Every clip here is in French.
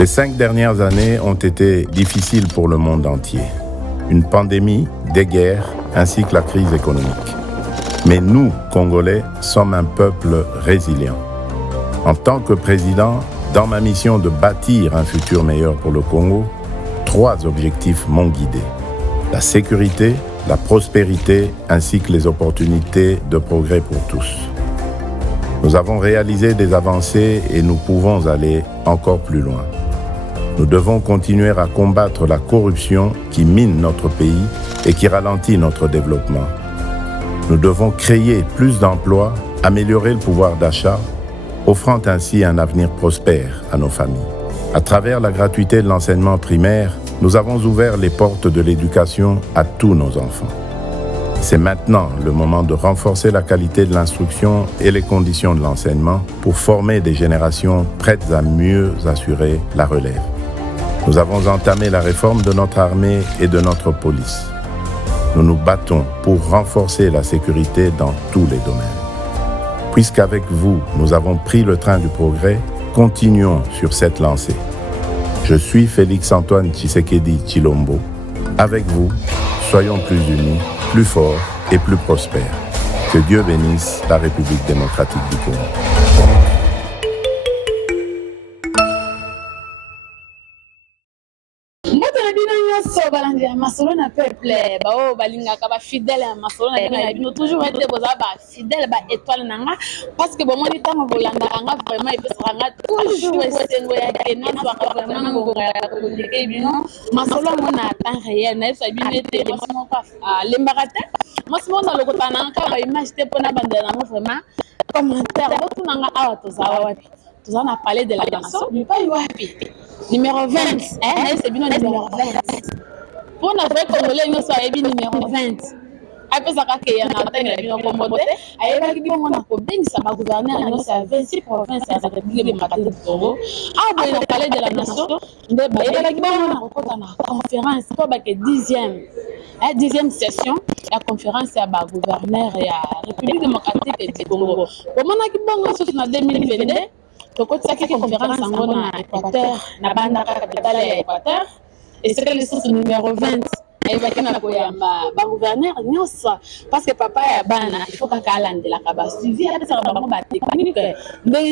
Les 5 dernières années ont été difficiles pour le monde entier. Une pandémie, des guerres, ainsi que la crise économique. Mais nous, Congolais, sommes un peuple résilient. En tant que président, dans ma mission de bâtir un futur meilleur pour le Congo, 3 objectifs m'ont guidé. La sécurité, la prospérité, ainsi que les opportunités de progrès pour tous. Nous avons réalisé des avancées et nous pouvons aller encore plus loin. Nous devons continuer à combattre la corruption qui mine notre pays et qui ralentit notre développement. Nous devons créer plus d'emplois, améliorer le pouvoir d'achat, offrant ainsi un avenir prospère à nos familles. À travers la gratuité de l'enseignement primaire, nous avons ouvert les portes de l'éducation à tous nos enfants. C'est maintenant le moment de renforcer la qualité de l'instruction et les conditions de l'enseignement pour former des générations prêtes à mieux assurer la relève. Nous avons entamé la réforme de notre armée et de notre police. Nous nous battons pour renforcer la sécurité dans tous les domaines. Puisqu'avec vous, nous avons pris le train du progrès, continuons sur cette lancée. Je suis Félix-Antoine Tshisekedi Tshilombo. Avec vous, soyons plus unis, plus forts et plus prospères. Que Dieu bénisse la République démocratique du Congo. Masolo na peuple bao balingaka ba fidèle masolo na bino toujours être boza ba fidèle ba étoile nanga parce que bon moi tango bolanda nga vraiment epesaka nga toujours esengo ya kena na ba vraiment ngora ya communiquer bino masolo mona temps réel na ça bino ete vraiment pas lembaka te moi c'est mon lokota nanga ba image te pona bandana vraiment commentaire beaucoup nanga awa tozawa wapi tozana parler de la nation mais pas wapi numéro 20 c'est bino numéro 20 pour notre vrai Congolais, nous sommes numéro 20. Après ça, il y a un atteint de Comboté. Il y a un problème, ça va gouverner à 26 provinces à la République démocratique du Congo. Ah, bon, on parlait de la nation. Il y a une conférence, pour la 10e session, la conférence à la gouverneur et à la République démocratique du Congo. Comment on a fait en 2022? Donc, on a une conférence en Équateur, dans la capitale de l'Équateur. Et c'est le sens numéro 20. Et le gouverneur, parce que papa est bana, il faut qu'il y ait la suivi. Il y a des techniques. Il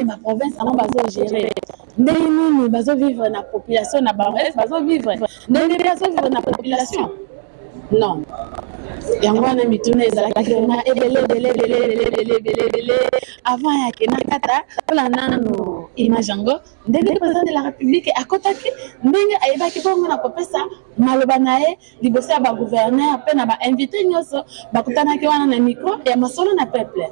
y a province gérer. Vivre la population, vivre la population. Non. Yangwana mitune ezalaki na ebele avant ya kena kata ola nano image yango ndenge président de la république akotaki ndenge ayebaki bongo na kopesa maloba na ye liboso ya ba gouverneur pe na ba invité nyonso bakutanaki wana na micro ya masolo na peuple.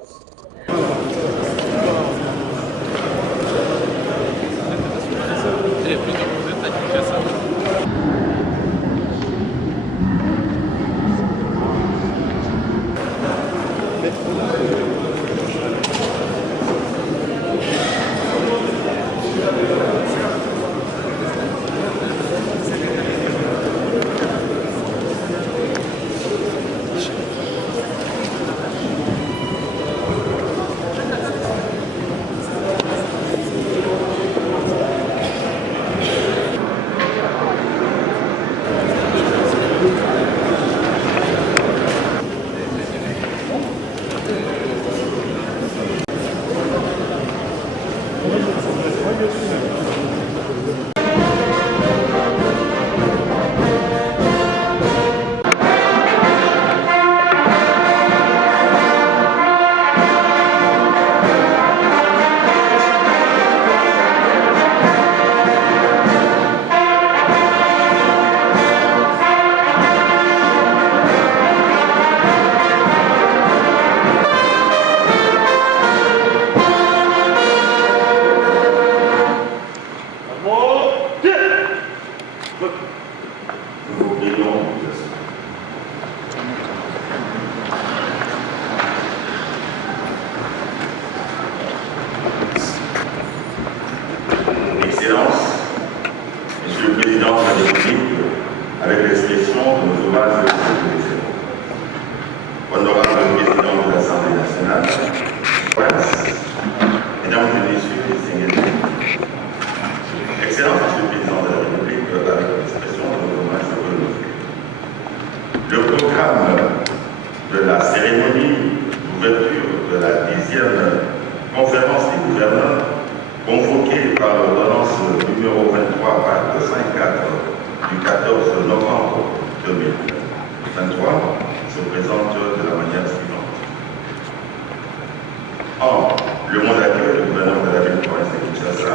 demande à l'accueil du gouverneur de la ville de province de Kinshasa,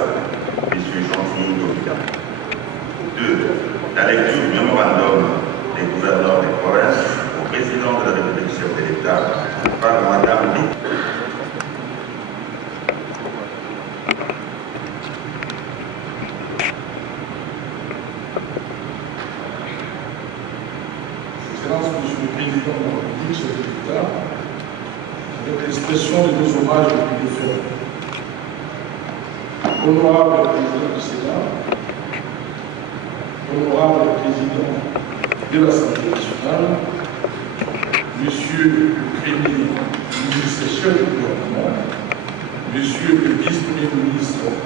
M. Jean-Claude Tobia. 2. La lecture du mémorandum des gouverneurs des provinces au président de la République chef de l'État par Mme Lee. Excellence, Monsieur le Président de la République chef de l'État, avec l'expression de nos hommages les plus différents. Honorable Président du Sénat, honorable Président de l'Assemblée nationale, Monsieur le Premier ministre chef du gouvernement, Monsieur le vice-premier ministre,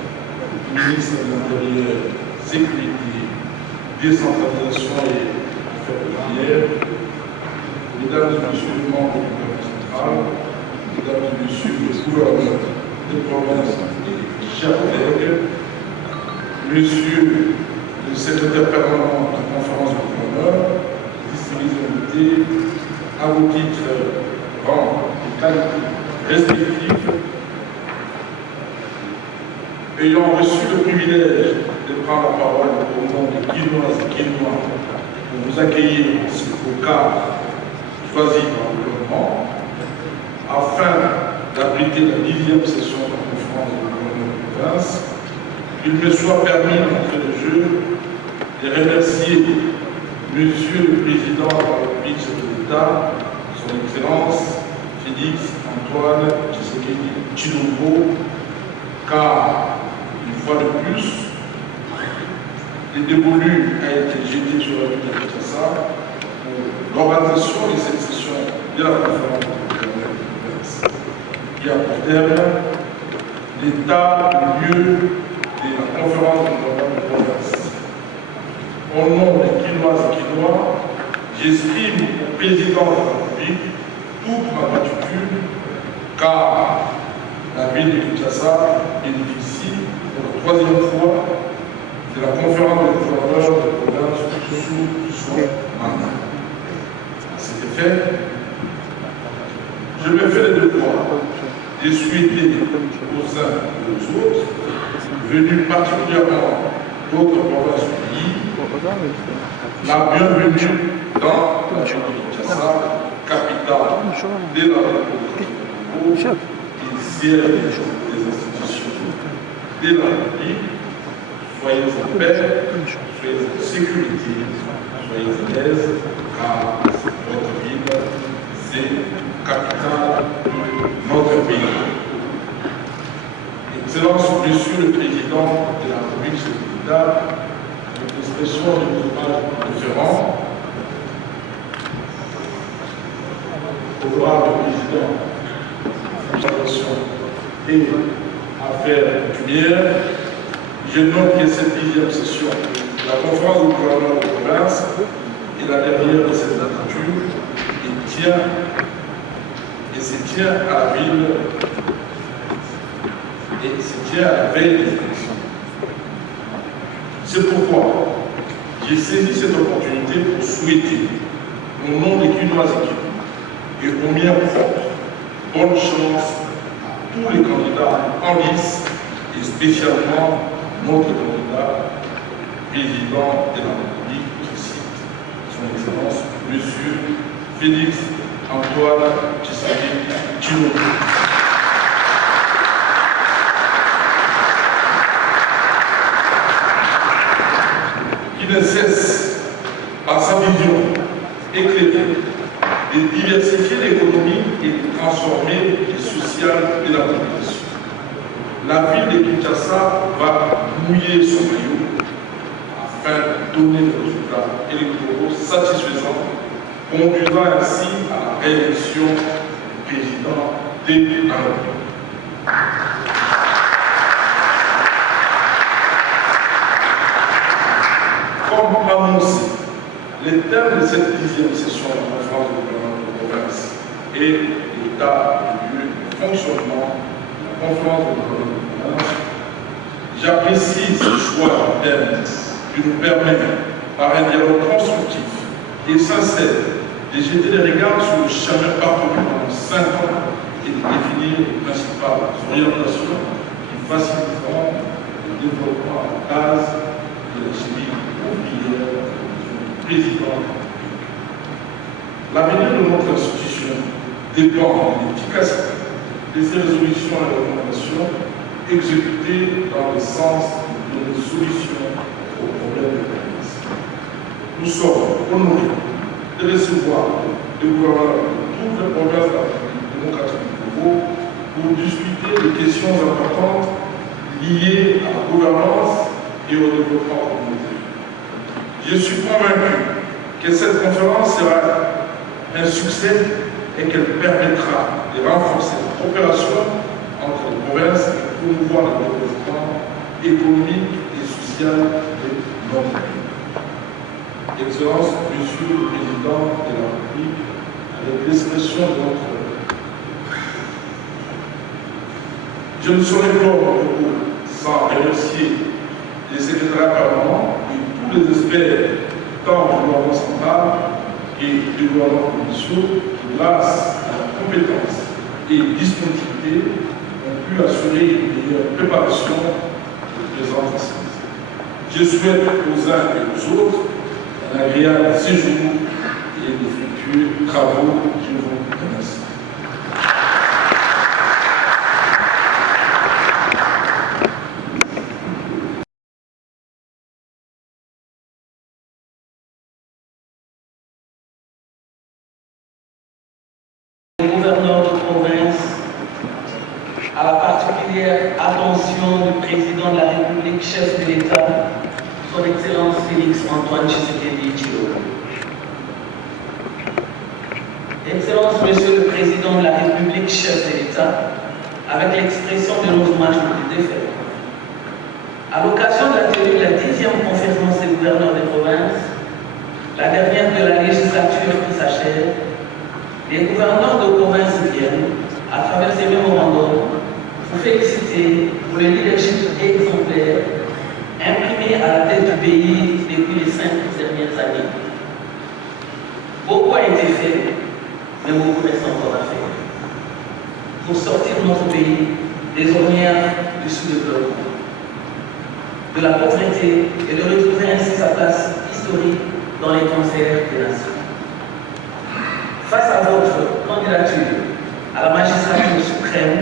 ministre de l'Intérieur, Sécurité, Décentralisation et Affaires populaires, Mesdames et Messieurs les membres du gouvernement central, Mesdames et Messieurs les gouverneurs des provinces et chers collègues, Monsieur le secrétaire permanent de la conférence de gouverneurs, distingués invités, à vos titres, rangs et qualités respectifs, ayant reçu le privilège de prendre la parole au nom de Guinoises et Guinois pour vous accueillir au cadre choisi par le gouvernement, afin d'abriter la 10e session de la conférence de gouvernement de province, qu'il me soit permis d'entrer de jeu de remercier Monsieur le Président de la République chef de l'État, Son Excellence Félix Antoine Tshisekedi Tshilombo, car, une fois de plus, le dévolu a été jeté sur la ville de Kinshasa pour l'orientation de cette session de la conférence de gouvernement de province, qui a pour terme l'état du lieu de la conférence de gouvernement de province. Au nom des Quinoises et Quinois, j'exprime au président de la République toute ma gratitude, car la ville de Kinshasa bénéficie pour la 3e fois de la conférence des gouverneurs de province sous son mandat. À cet effet, je me fais le devoir de souhaiter aux uns et aux autres, venus particulièrement d'autres provinces du pays, la bienvenue dans la ville de Kinshasa, capitale de la République et siège des institutions de la République. Soyez en paix, soyez en sécurité, soyez à l'aise, car votre ville, c'est la capitale de notre pays. Excellence, Monsieur le Président de la République chef de l'État, avec l'expression de nos hommages différents, honorable Président de l'Administration et Affaires coutumières, je note que cette 10e session de la conférence du gouvernement de province est la dernière de cette nature et se tient à la ville et se tient à la veille des élections. C'est pourquoi j'ai saisi cette opportunité pour souhaiter, au nom des Quinoises et au mien propre, bonne chance à tous les candidats en lice et spécialement notre candidat président de la République, qui cite son Excellence, Monsieur Félix Antoine Tshisekedi Tshilombo. Qui ne cesse, par sa vision éclairée, de diversifier l'économie et de transformer le social et la population. La ville de Kinshasa va mouiller son maillot afin de donner des résultats électoraux satisfaisants, conduisant ainsi à la réélection du président de la République. Comme annoncé, le thème de cette 10e session de la conférence de gouvernement de province est l'état du lieu de fonctionnement de la conférence de gouvernement de province. J'apprécie ce choix de thème qui nous permet, par un dialogue constructif et sincère, de jeter des regards sur le chemin parcouru pendant 5 ans et de définir les principales orientations qui faciliteront le développement à la base de la chimie ouvrière du président. L'avenir de notre institution dépend de l'efficacité de ces résolutions et recommandations exécutées dans le sens de nos solutions aux problèmes de province. Nous sommes honorés de recevoir le gouvernement de toutes les provinces de la République démocratique du Congo pour discuter de questions importantes liées à la gouvernance et au développement communautaire. Je suis convaincu que cette conférence sera un succès et qu'elle permettra de renforcer la coopération entre les provinces et promouvoir le développement économique et social de notre pays. Excellence, Monsieur le Président de la République, avec l'expression de notre... Je ne saurais clore mon propos sans remercier les secrétaires permanents et tous les experts, tant du gouvernement central et du gouvernement provincial, qui, grâce à la compétence et disponibilité, ont pu assurer une meilleure préparation de présente séance. Je souhaite aux uns et aux autres un agréable séjour et de fructueux travaux. Je vous remercie. Gouverneur de province, à la particulière attention du président de la République, chef de l'État, son Excellence Félix Antoine Tshisekedi Tshilombo. Excellence, Monsieur le Président de la République, chef de l'État, avec l'expression de nos hommages les plus défaits. À l'occasion de la tenue de la 10e conférence des gouverneurs des provinces, la dernière de la législature qui s'achève, les gouverneurs de province viennent, à travers ces mémorandums, vous féliciter pour le leadership exemplaire imprimé à la tête du pays depuis les 5 dernières années. Beaucoup a été fait, mais beaucoup reste encore à faire pour sortir notre pays des ornières du sous-développement, de la pauvreté et de retrouver ainsi sa place historique dans les concerts des nations. Face à votre candidature à la magistrature suprême,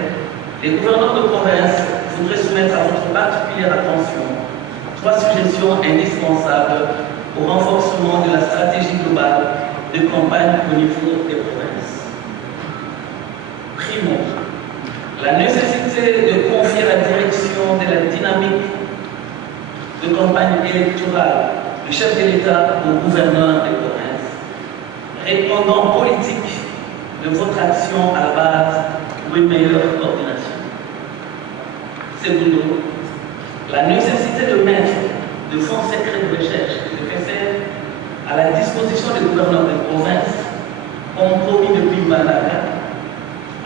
les gouverneurs de province voudraient soumettre à votre particulière attention 3 suggestions indispensables au renforcement de la stratégie globale de campagne au niveau des provinces. Primo, la nécessité de confier la direction de la dynamique de campagne électorale du chef de l'État au gouverneur des provinces, répondant politique de votre action à la base pour une meilleure coordination. Segundo, la nécessité de mettre de fonds secrets de recherche et de FSR à la disposition des gouverneurs des provinces, comme promis depuis Mbandaka,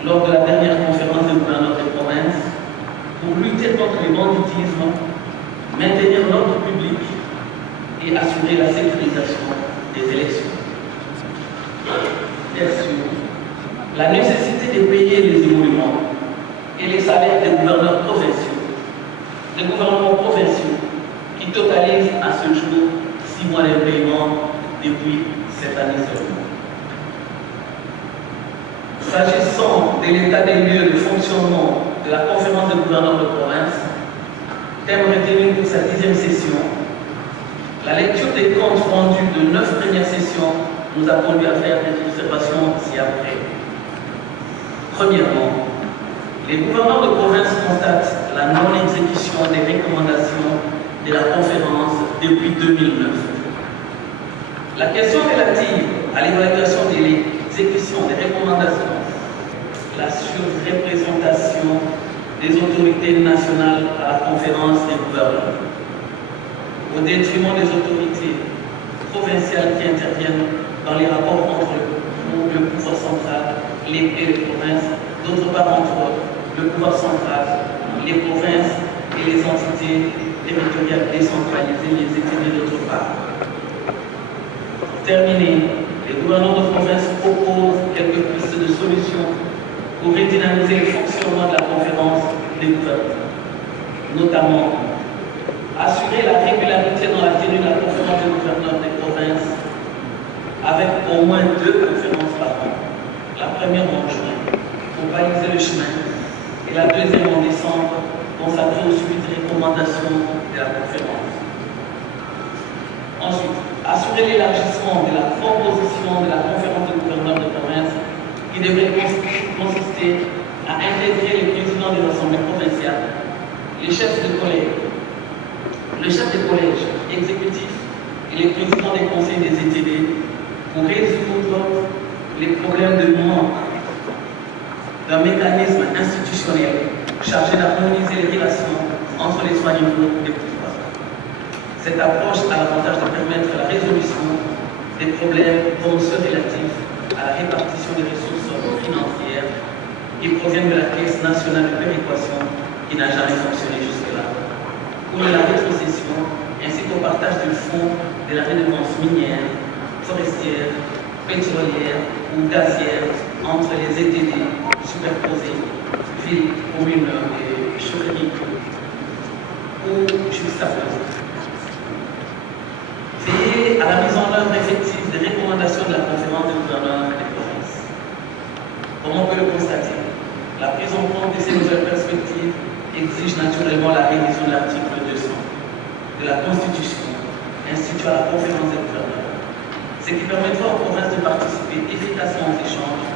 lors de la dernière conférence des gouverneurs des provinces, pour lutter contre le banditisme, maintenir l'ordre public et assurer la sécurisation des élections. Bien sûr, la nécessité de payer les émoluments et les salaires des gouverneurs provinciaux, des gouvernements provinciaux qui totalisent à ce jour 6 mois de paiement depuis cette année seulement. S'agissant de l'état des lieux de fonctionnement de la conférence des gouverneurs de province, thème retenu pour sa 10e session, la lecture des comptes rendus de 9 premières sessions nous a conduit à faire des observations ci-après. Premièrement, les gouverneurs de province constatent la non-exécution des recommandations de la conférence depuis 2009. La question relative à l'évaluation de l'exécution des recommandations, la surreprésentation des autorités nationales à la conférence des gouverneurs, au détriment des autorités provinciales qui interviennent dans les rapports entre le pouvoir central et les provinces, d'autre part entre le pouvoir central, les provinces et les entités territoriales décentralisées, les États d'autre part. Pour terminer, les gouverneurs de province proposent quelques pistes de solutions pour redynamiser le fonctionnement de la conférence des gouverneurs, notamment assurer la régularité dans la tenue de la conférence des gouverneurs des provinces avec au moins 2 conférences par an. La première en juin pour baliser le chemin et la deuxième en décembre consacrée au suivi des recommandations de la conférence. Ensuite, assurer l'élargissement de la proposition de la conférence des gouverneurs de province qui devrait consister à intégrer les présidents des assemblées provinciales, les chefs de collège, le chef de collège exécutif et les présidents des conseils des ETD pour résoudre les problèmes de manque d'un mécanisme institutionnel chargé d'harmoniser les relations entre les soignants et les pouvoirs. Cette approche a l'avantage de permettre la résolution des problèmes comme ceux relatifs à la répartition des ressources financières qui proviennent de la Caisse nationale de péréquation qui n'a jamais fonctionné jusque-là, ou de la rétrocession, ainsi qu'au partage du fonds de la redevance minière, forestière, pétrolière ou gazière entre les ETD superposés, villes, communes et juridiques ou juxtaposés. Veiller à la mise en œuvre effective des recommandations de la conférence des gouverneurs des provinces. Comme on peut le constater, la prise en compte de ces nouvelles perspectives exige naturellement la révision de l'article 200 de la Constitution instituant la conférence des gouverneurs, ce qui permettra aux provinces de participer efficacement aux échanges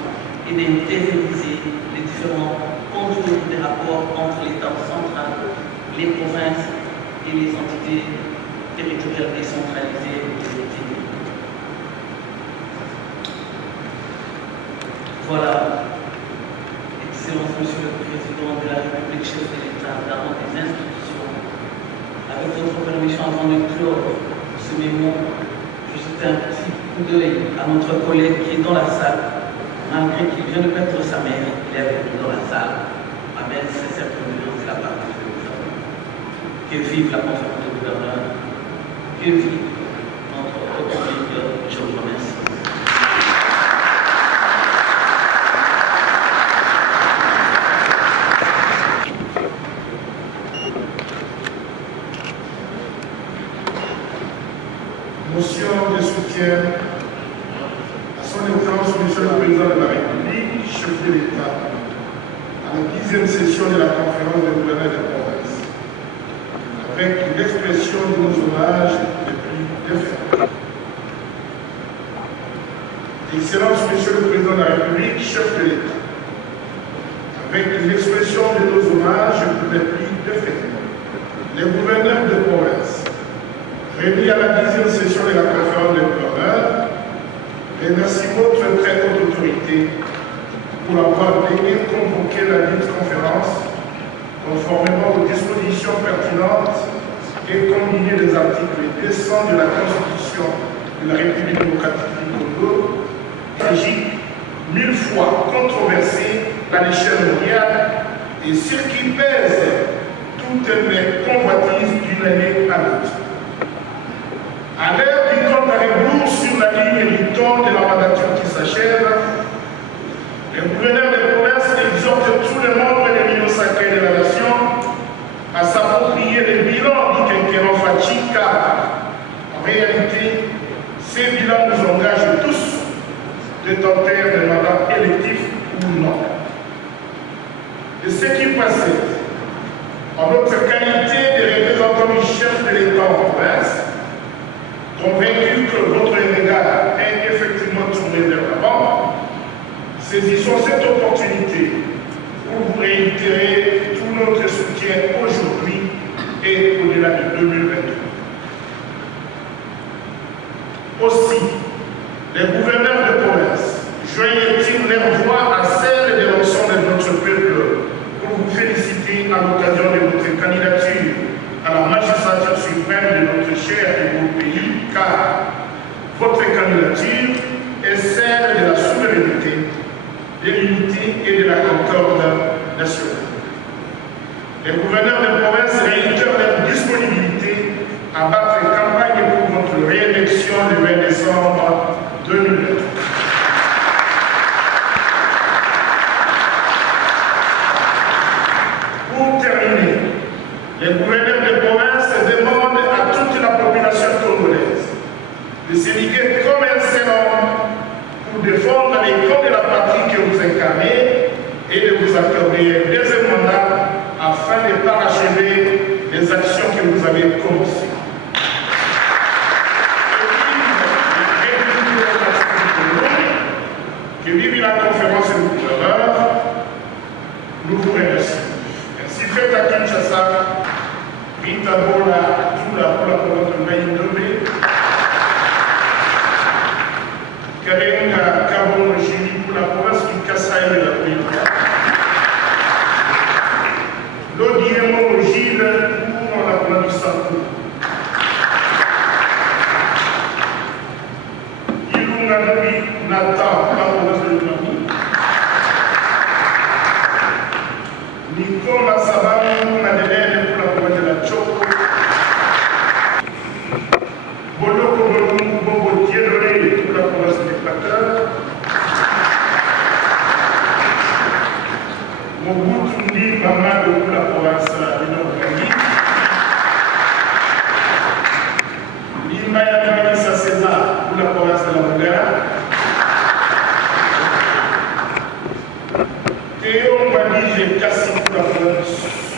et d'interriser les différents contours des rapports entre l'État central, les provinces et les entités territoriales décentralisées et détenues. Voilà, Excellence Monsieur le Président de la République, chef de l'État, garant des institutions, avec votre permission, avant de clore ce mémo, je jette un petit coup d'œil à notre collègue qui est dans la salle, malgré qu'il vient de perdre sa mère, il est avec nous dans la salle. Ma mère, c'est sincère condoléance de la part du gouvernement. Que vive la conférence des gouverneurs, que vive notre République, je vous remercie. Motion de soutien à son Excellence Monsieur le Président de la République, chef de l'État, à la 10e session de la conférence des gouverneurs des provinces, avec l'expression de nos hommages les plus déferlés. Excellence Monsieur le Président de la République, chef de l'État, avec l'expression de nos hommages les plus déferlés, les gouverneurs de province, réunis à la 10e session de la conférence des gouverneurs, remercie votre très haute autorité pour avoir daigné convoquer la dite conférence conformément aux dispositions pertinentes et combiner les articles 200 de la Constitution de la République démocratique du Congo, tragique, 1000 fois controversé à l'échelle mondiale et sur qui pèse toutes les convoitises d'une année à l'autre. À l'heure du compte à rebours sur la ligne du temps de la mandature qui s'achève, les gouverneurs des provinces exhortent tous les membres des milieux sacrés de la nation à s'approprier le bilan du quinquennat fatigue, car en réalité, ces bilans nous engagent tous, détenteurs de mandats électifs ou non. De ce qui possède, en notre qualité de représentant du chef de l'État en province, convaincu que votre regard est effectivement tourné vers l'avant, saisissons cette opportunité pour vous réitérer tout notre soutien aujourd'hui et au-delà de 2023. Aussi, les gouverneurs de province joignent-ils leur voix à celle de l'ensemble de notre peuple pour vous féliciter à l'occasion de votre candidature à la magistrature suprême de notre cher et beau pays, car votre candidature est celle de la souveraineté, de l'unité et de la concorde nationale. Les gouverneurs de province réitèrent leur disponibilité à battre campagne pour votre réélection le 20 décembre 2023. Les gouverneurs de province demandent à toute la population congolaise de se liguer comme un seul homme pour défendre les causes de la patrie que vous incarnez et de vous accorder un deuxième mandat afin de parachever les actions que vous avez commencées. Que vive la conférence du gouverneur, nous vous remercions. Ainsi fait à Kinshasa, Rita Bola, Tula pour la province de Maïndomé, Karenga Kabon Gili pour la province du Kasaï de la Pays-Bas, Lodiemo Gilles pour la province du Sankou, Ilunganui Nathan pour la province de Lomami, Nicolas Sabam Madeleine pour la province de la Tchoko, Boloko Bobo Diedoré pour la province de l'Équateur, Mobutundi Mamadou pour la province de Nord-Ugangi, Limbaya Manissa César pour la province de la Mongara, Théo Mwadije Kassi pour la province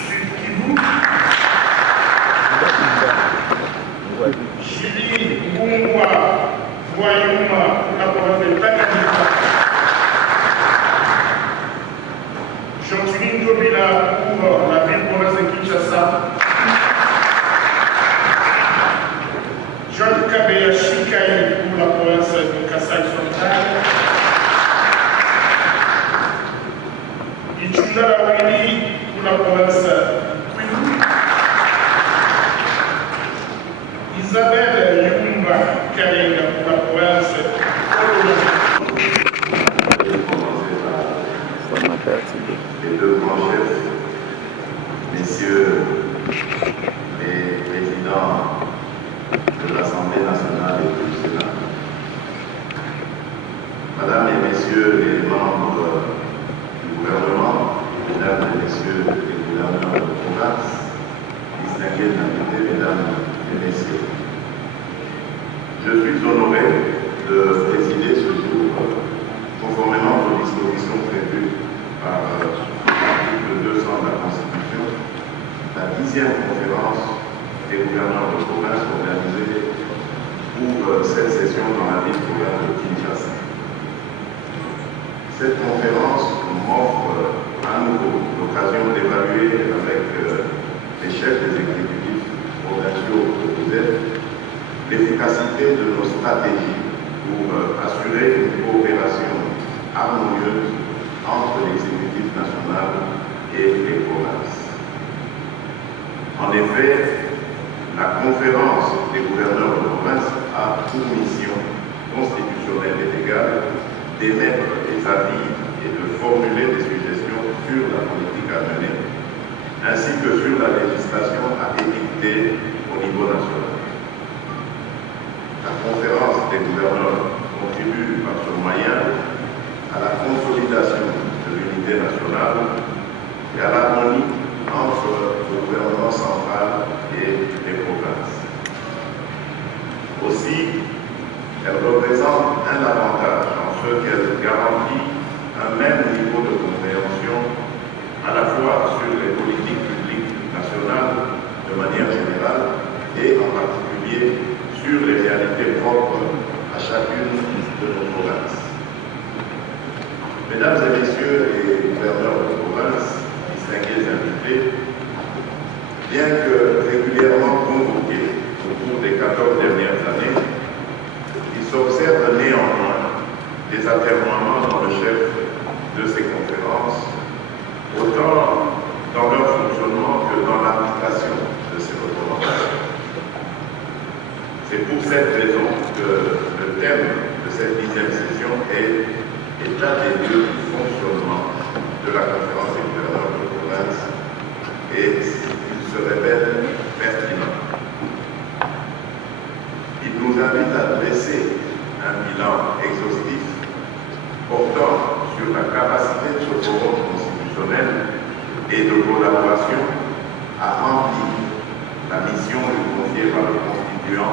Sud Kivu, Chili Mungwa Voyuma pour la province de Tanganyika, Jean-Tunin Dobila pour la ville province de Kinshasa, John Kabeya Chikai pour la province de Kasaï central, Ichunda Lawini pour la province de Kwilu, Isabelle Yumba Karenga pour la province de Les deux grands chefs, messieurs les présidents de l'Assemblée nationale et du Sénat, Mesdames et Messieurs les membres du gouvernement, Mesdames et Messieurs les gouverneurs de province, distingués invités, Mesdames et Messieurs, je suis honoré de présider ce jour, conformément aux dispositions prévues par l'article 200 de la Constitution, la 10e conférence des gouverneurs de province organisée pour cette session dans la ville province de Kinshasa. Cette conférence m'offre à nouveau l'occasion d'évaluer avec les chefs des exécutifs provinciaux que vous êtes l'efficacité de nos stratégies pour assurer une coopération harmonieuse entre l'exécutif national et les provinces. En effet, la conférence des gouverneurs de province a pour mission constitutionnelle et légale d'émettre des avis et de formuler des suggestions sur la politique à mener, ainsi que sur la législation à édicter au niveau national. La conférence des gouverneurs contribue par son moyen à la consolidation de l'unité nationale et à l'harmonie entre le gouvernement central et les provinces. Aussi, elle représente un avantage en ce qu'elle garantit un même niveau de compréhension à la fois sur les politiques publiques nationales de manière générale et en particulier sur les réalités propres à chacune de nos provinces. Mesdames et Messieurs les gouverneurs de province, distingués invités, bien que régulièrement convoqués au cours des 14 dernières années, il s'observe néanmoins des atermoiements dans le chef de ces conférences, autant dans leur fonctionnement que dans l'application de ces recommandations. C'est pour cette raison que le thème de cette 10e session est l'état des lieux du fonctionnement de la conférence des gouverneurs de province et il se révèle pertinent. Il nous invite à dresser un bilan exhaustif portant sur la capacité de ce forum constitutionnel et de collaboration à remplir incluant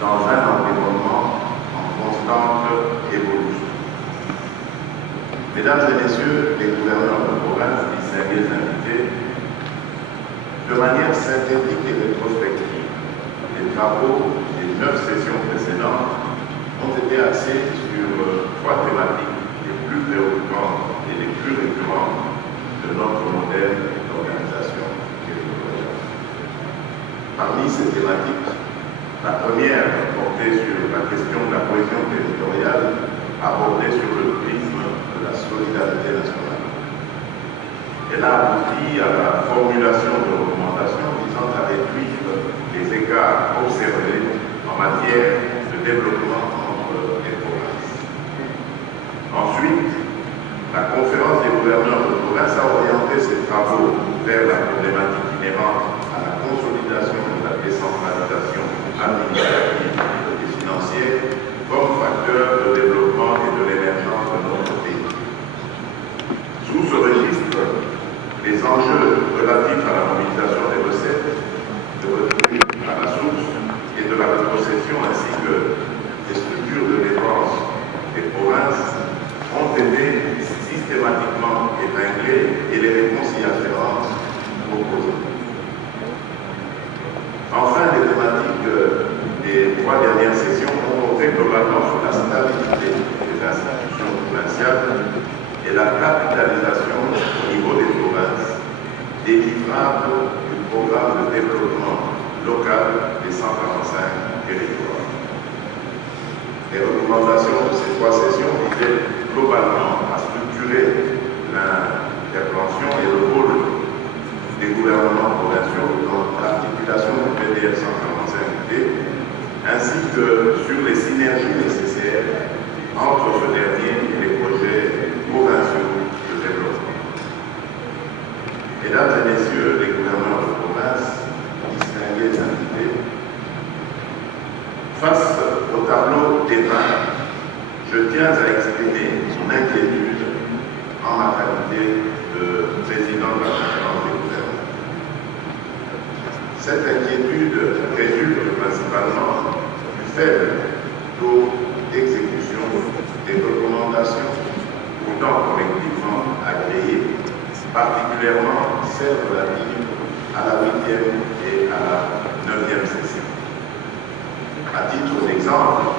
dans un environnement en constante évolution. Mesdames et messieurs les gouverneurs de province, distingués invités, de manière synthétique et rétrospective, les travaux des 9 sessions précédentes ont été axés sur 3 thématiques les plus préoccupantes et les plus récurrentes de notre modèle d'organisation territoriale. Parmi ces thématiques, la première portait sur la question de la cohésion territoriale abordée sur le prisme de la solidarité nationale. Elle a abouti à la formulation de recommandations visant à réduire les écarts observés en matière de développement entre les provinces. Ensuite, la conférence des gouverneurs de province a orienté ses travaux vers la problématique inhérente à la consolidation de la décentralisation administrative et financière comme facteur de développement et de l'émergence de notre pays. Sous ce registre, les enjeux relatifs à la mobilisation des recettes, de retenue à la source et de la rétrocession ainsi que des structures de dépenses des provinces ont été systématiquement épinglées et les réponses y afférentes proposées. Enfin, les thématiques des 3 dernières sessions ont porté globalement sur la stabilité des institutions provinciales et la capitalisation au niveau des provinces des livrables du programme de développement local des 145 territoires. Les recommandations de ces 3 sessions visaient globalement à structurer l'intervention et le rôle des gouvernements provinciaux dans l'articulation du PDL 145D, ainsi que sur les synergies nécessaires entre ce dernier et les projets provinciaux de développement. Mesdames et messieurs les gouverneurs de province, distingués invités, face au tableau dépeint, je tiens à exprimer mon inquiétude en ma qualité de président de la conférence des gouverneurs. Cette inquiétude résulte principalement du faible taux d'exécution des recommandations pourtant collectivement agréées, particulièrement celles relatives à la 8e et à la 9e session. À titre d'exemple,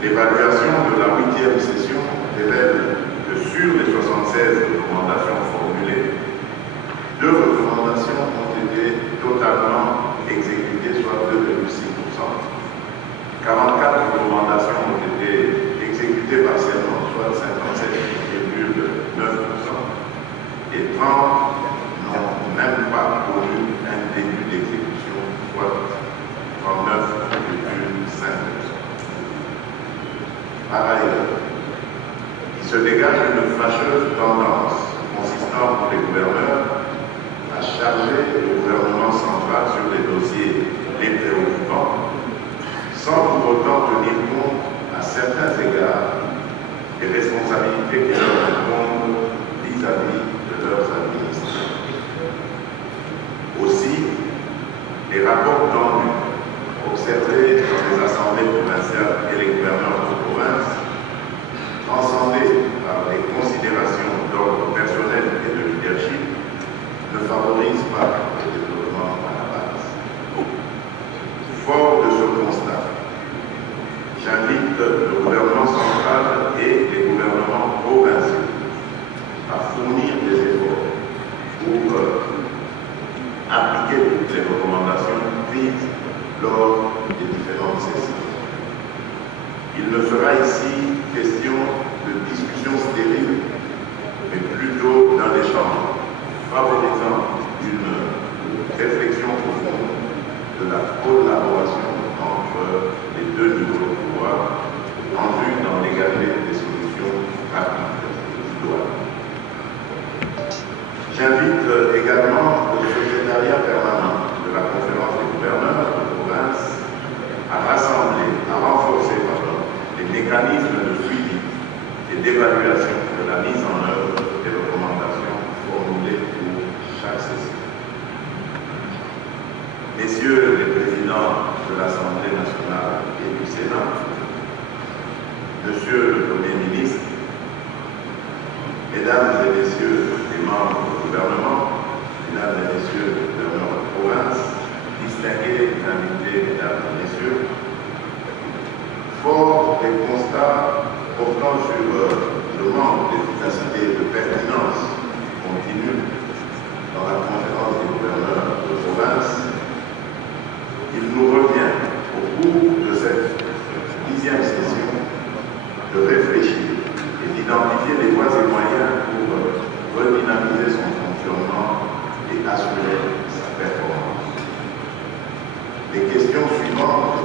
l'évaluation de la 8e session révèle que sur les 76 recommandations formulées, 2 recommandations ont été totalement exécutées, soit 2,6%. 44 recommandations ont été exécutées partiellement, soit 57,9%. Et 30 n'ont même pas connu un début d'exécution, soit 39,5%. Par ailleurs, il se dégage une fâcheuse tendance consistant pour les gouverneurs à charger le gouvernement central sur les dossiers les préoccupants, sans pour autant tenir compte à certains égards des responsabilités qui leur incombent vis-à-vis de leurs administrés. Aussi, les rapports tendus observés dans les assemblées provinciales et les gouverneurs de province, transcendés par des considérations d'ordre personnel et de leadership, ne favorisent pas le développement à la base. Fort de ce constat, j'invite le gouvernement central et les gouvernements provinciaux à fournir des efforts pour appliquer toutes les recommandations prises lors des différentes sessions. Il ne sera ici question de discussion stérile, mais plutôt d'un échange favorisant une réflexion profonde de la collaboration entre les 2 niveaux de pouvoir en vue d'en dégager des solutions rapides et idoines. J'invite également le secrétariat permanent de la conférence des gouverneurs de province à rassembler, à renforcer les mécanismes de suivi et d'évaluation de la mise en œuvre des recommandations formulées pour chaque session. Messieurs les présidents de de l'Assemblée nationale et du Sénat, Monsieur le Premier ministre, Mesdames et Messieurs les membres du gouvernement, Mesdames et Messieurs les gouverneurs de province, distingués invités, Mesdames et Messieurs, fort des constats portant sur le manque d'efficacité et de pertinence continue dans la conférence des gouverneurs de province, il nous revient au cours de cette 10e session de réfléchir et d'identifier les voies et moyens pour redynamiser son fonctionnement et assurer sa performance. Les questions suivantes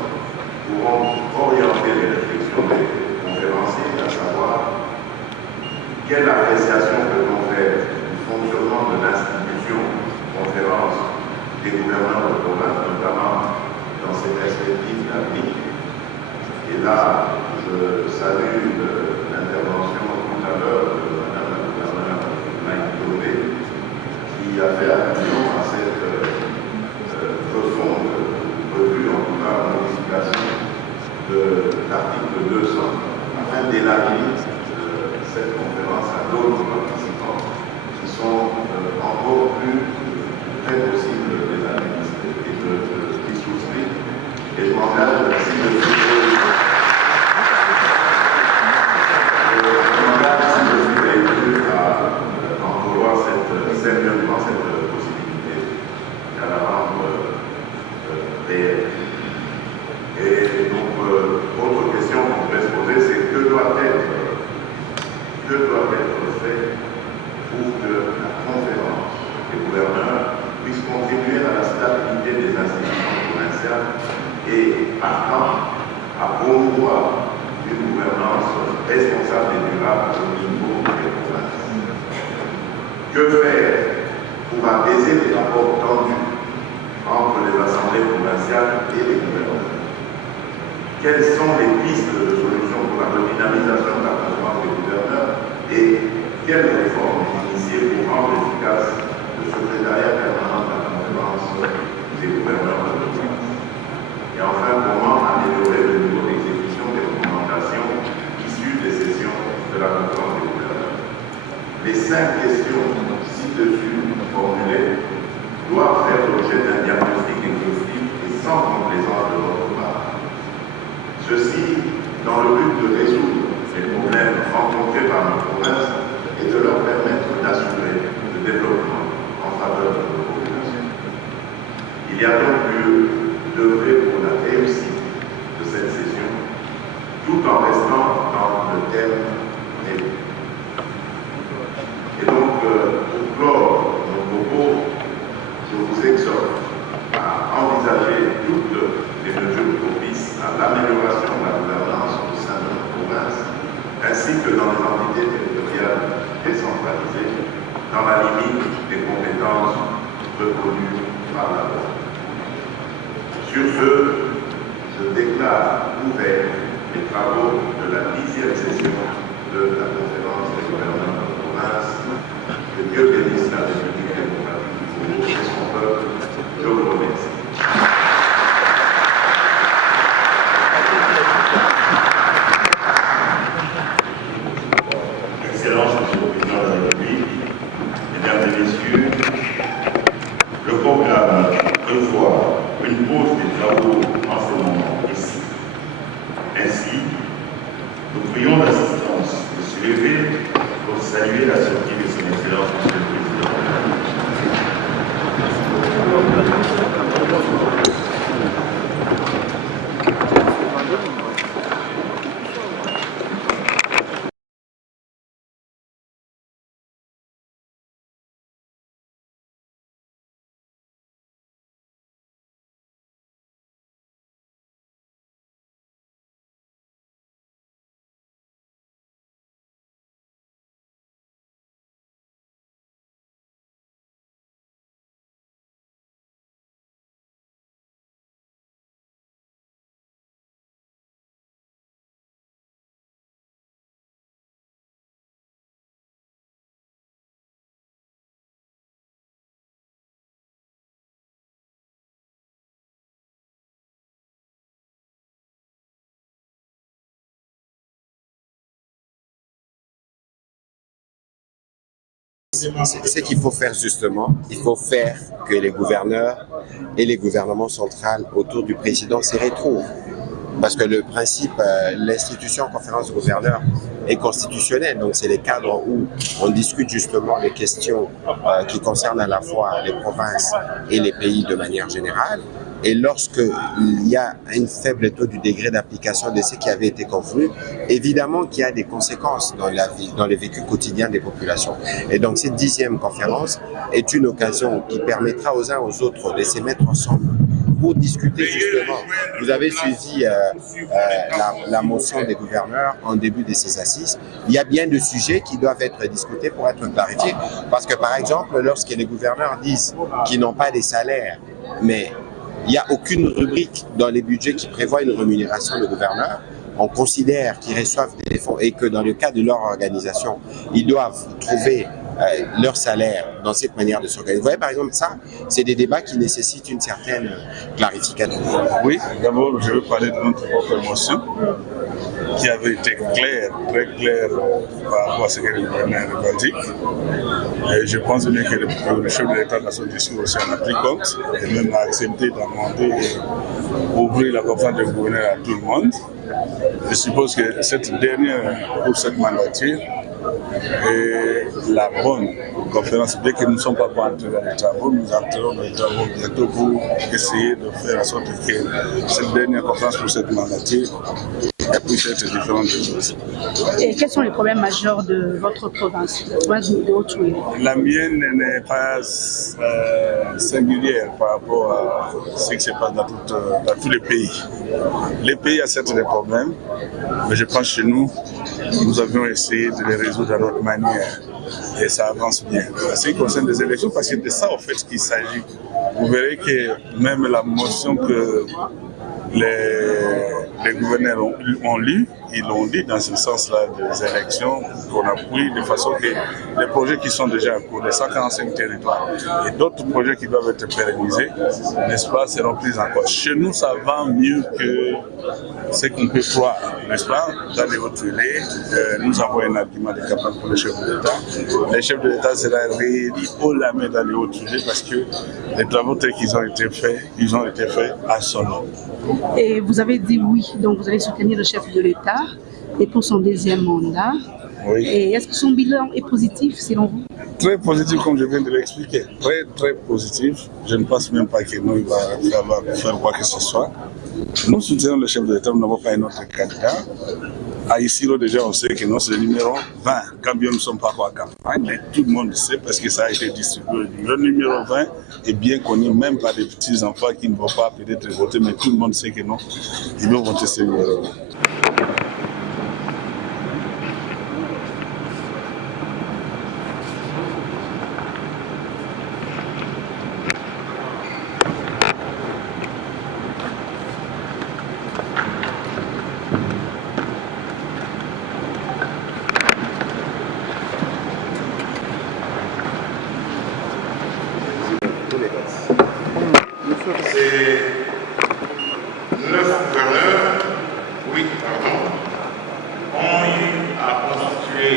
pourront orienter les réflexions des conférenciers, à savoir quelle appréciation peut-on faire du fonctionnement de l'institution conférence des gouverneurs de province, notamment dans ces perspectives d'avenir. Et là, je salue l'intervention tout à l'heure de Mme la gouverneure Maï Tové, qui a fait allusion à cette refonte, revue, en tout cas modification de l'article 200, afin d'élargir cette conférence à d'autres participants qui sont encore plus très possibles des analystes et qui souscrivent. Et je m'engage ainsi de sérieusement cette possibilité à la rendre réelle. Et donc, autre question qu'on pourrait se poser, c'est que doit être fait pour que la conférence des gouverneurs puisse contribuer à la stabilité des institutions provinciales et, partant, à promouvoir une gouvernance responsable et durable au niveau des provinces. Que faire pour apaiser les rapports tendus entre les assemblées provinciales et les gouvernements? Quelles sont les pistes de solutions pour la redynamisation de la conférence des gouverneurs et quelles réformes initiées pour rendre efficace le secrétariat permanent de la conférence des gouverneurs de province? Et enfin, comment améliorer le niveau d'exécution des recommandations issues des sessions de la conférence des gouverneurs? Les 5 questions ci-dessus formulées doivent faire l'objet d'un diagnostic exhaustif et sans complaisance de votre part. Ceci dans le but de résoudre les problèmes rencontrés par nos provinces et de leur permettre d'assurer le développement en faveur de nos populations. Il y a donc lieu d'œuvrer pour la réussite de cette session, tout en restant dans le thème prévu. Et donc, pour clore nos propos, je vous exhorte à envisager toutes les mesures propices à l'amélioration de la gouvernance au sein de nos provinces, ainsi que dans les entités territoriales décentralisées, dans la limite des compétences reconnues par la loi. Sur ce, je déclare ouvert les travaux de la 10e session de la conférence des gouverneurs de province. Que Dieu bénisse la République démocratique du Congo et son peuple. Je vous remercie. Excellence, Monsieur le Président de la République, Mesdames et Messieurs, le programme prévoit une pause des travaux en ce moment ici. Ainsi, nous prions l'assistance de se lever pour saluer la sortie de son Excellence, Monsieur le Ce qu'il faut faire justement, il faut faire que les gouverneurs et les gouvernements centraux autour du président s'y retrouvent. Parce que le principe, l'institution conférence de gouverneurs est constitutionnelle, donc c'est les cadres où on discute justement les questions qui concernent à la fois les provinces et les pays de manière générale. Et lorsqu'il y a un faible taux du degré d'application de ce qui avait été convenu, évidemment qu'il y a des conséquences dans la vie, dans le vécu quotidien des populations. Et donc cette 10e conférence est une occasion qui permettra aux uns aux autres de se mettre ensemble pour discuter justement. Vous avez suivi la motion des gouverneurs en début de ces assises. Il y a bien de sujets qui doivent être discutés pour être clarifiés. Parce que par exemple, lorsque les gouverneurs disent qu'ils n'ont pas de salaire, mais il n'y a aucune rubrique dans les budgets qui prévoit une rémunération de gouverneurs, on considère qu'ils reçoivent des fonds et que dans le cas de leur organisation, ils doivent trouver leur salaire dans cette manière de s'organiser. Vous voyez, par exemple, ça, c'est des débats qui nécessitent une certaine clarification. Oui, d'abord, je veux parler de notre propre motion, qui avait été claire, très claire par rapport à ce que le gouverneur a dit. Et je pense bien que le chef de l'État dans son discours aussi en a pris compte et même a accepté d'amender et ouvrir la conférence de gouverneur à tout le monde. Je suppose que cette dernière, pour cette mandature, est la bonne conférence. Dès que nous ne sommes pas entrés dans les travaux, nous entrerons dans les travaux bientôt pour essayer de faire en sorte que cette dernière conférence pour cette mandature puisse être différente des autres. Et quels sont les problèmes majeurs de votre province, la province de Haut-Uélé? La mienne n'est pas singulière par rapport à ce qui se passe dans tous les pays. Les pays ont certes des problèmes, mais je pense que chez nous, nous avions essayé de les résoudre à notre manière. Et ça avance bien. En ce qui concerne les élections, parce que c'est de ça en fait qu'il s'agit. Vous verrez que même la motion que les gouverneurs ont lu, ils l'ont dit dans ce sens-là des élections qu'on a pris de façon que les projets qui sont déjà en cours, les 145 territoires et d'autres projets qui doivent être pérennisés, n'est-ce pas, seront pris en compte. Chez nous, ça va mieux que ce qu'on peut croire, n'est-ce pas? Dans les Hautes-Uélé, nous avons un argument de campagne pour les chefs de l'État. Les chefs de l'État seront réélis haut la main dans les Hautes-Uélé parce que les travaux tels qu'ils ont été faits, ils ont été faits à son nom. Et vous avez dit oui, donc vous allez soutenir le chef de l'État et pour son 2e mandat. Oui. Et est-ce que son bilan est positif selon vous? Très positif, comme je viens de l'expliquer. Très, très positif. Je ne pense même pas que nous, il va falloir faire quoi que ce soit. Nous soutenons le chef de l'État, nous n'avons pas un autre candidat. À Isiro, déjà, on sait que nous, c'est le numéro 20. Quand bien nous ne sommes pas en campagne, mais tout le monde sait parce que ça a été distribué. Le numéro 20 est bien connu, même par des petits-enfants qui ne vont pas peut-être voter, mais tout le monde sait que non, ils vont voter ce numéro 20. C'est 9 gouverneurs, ont eu à constituer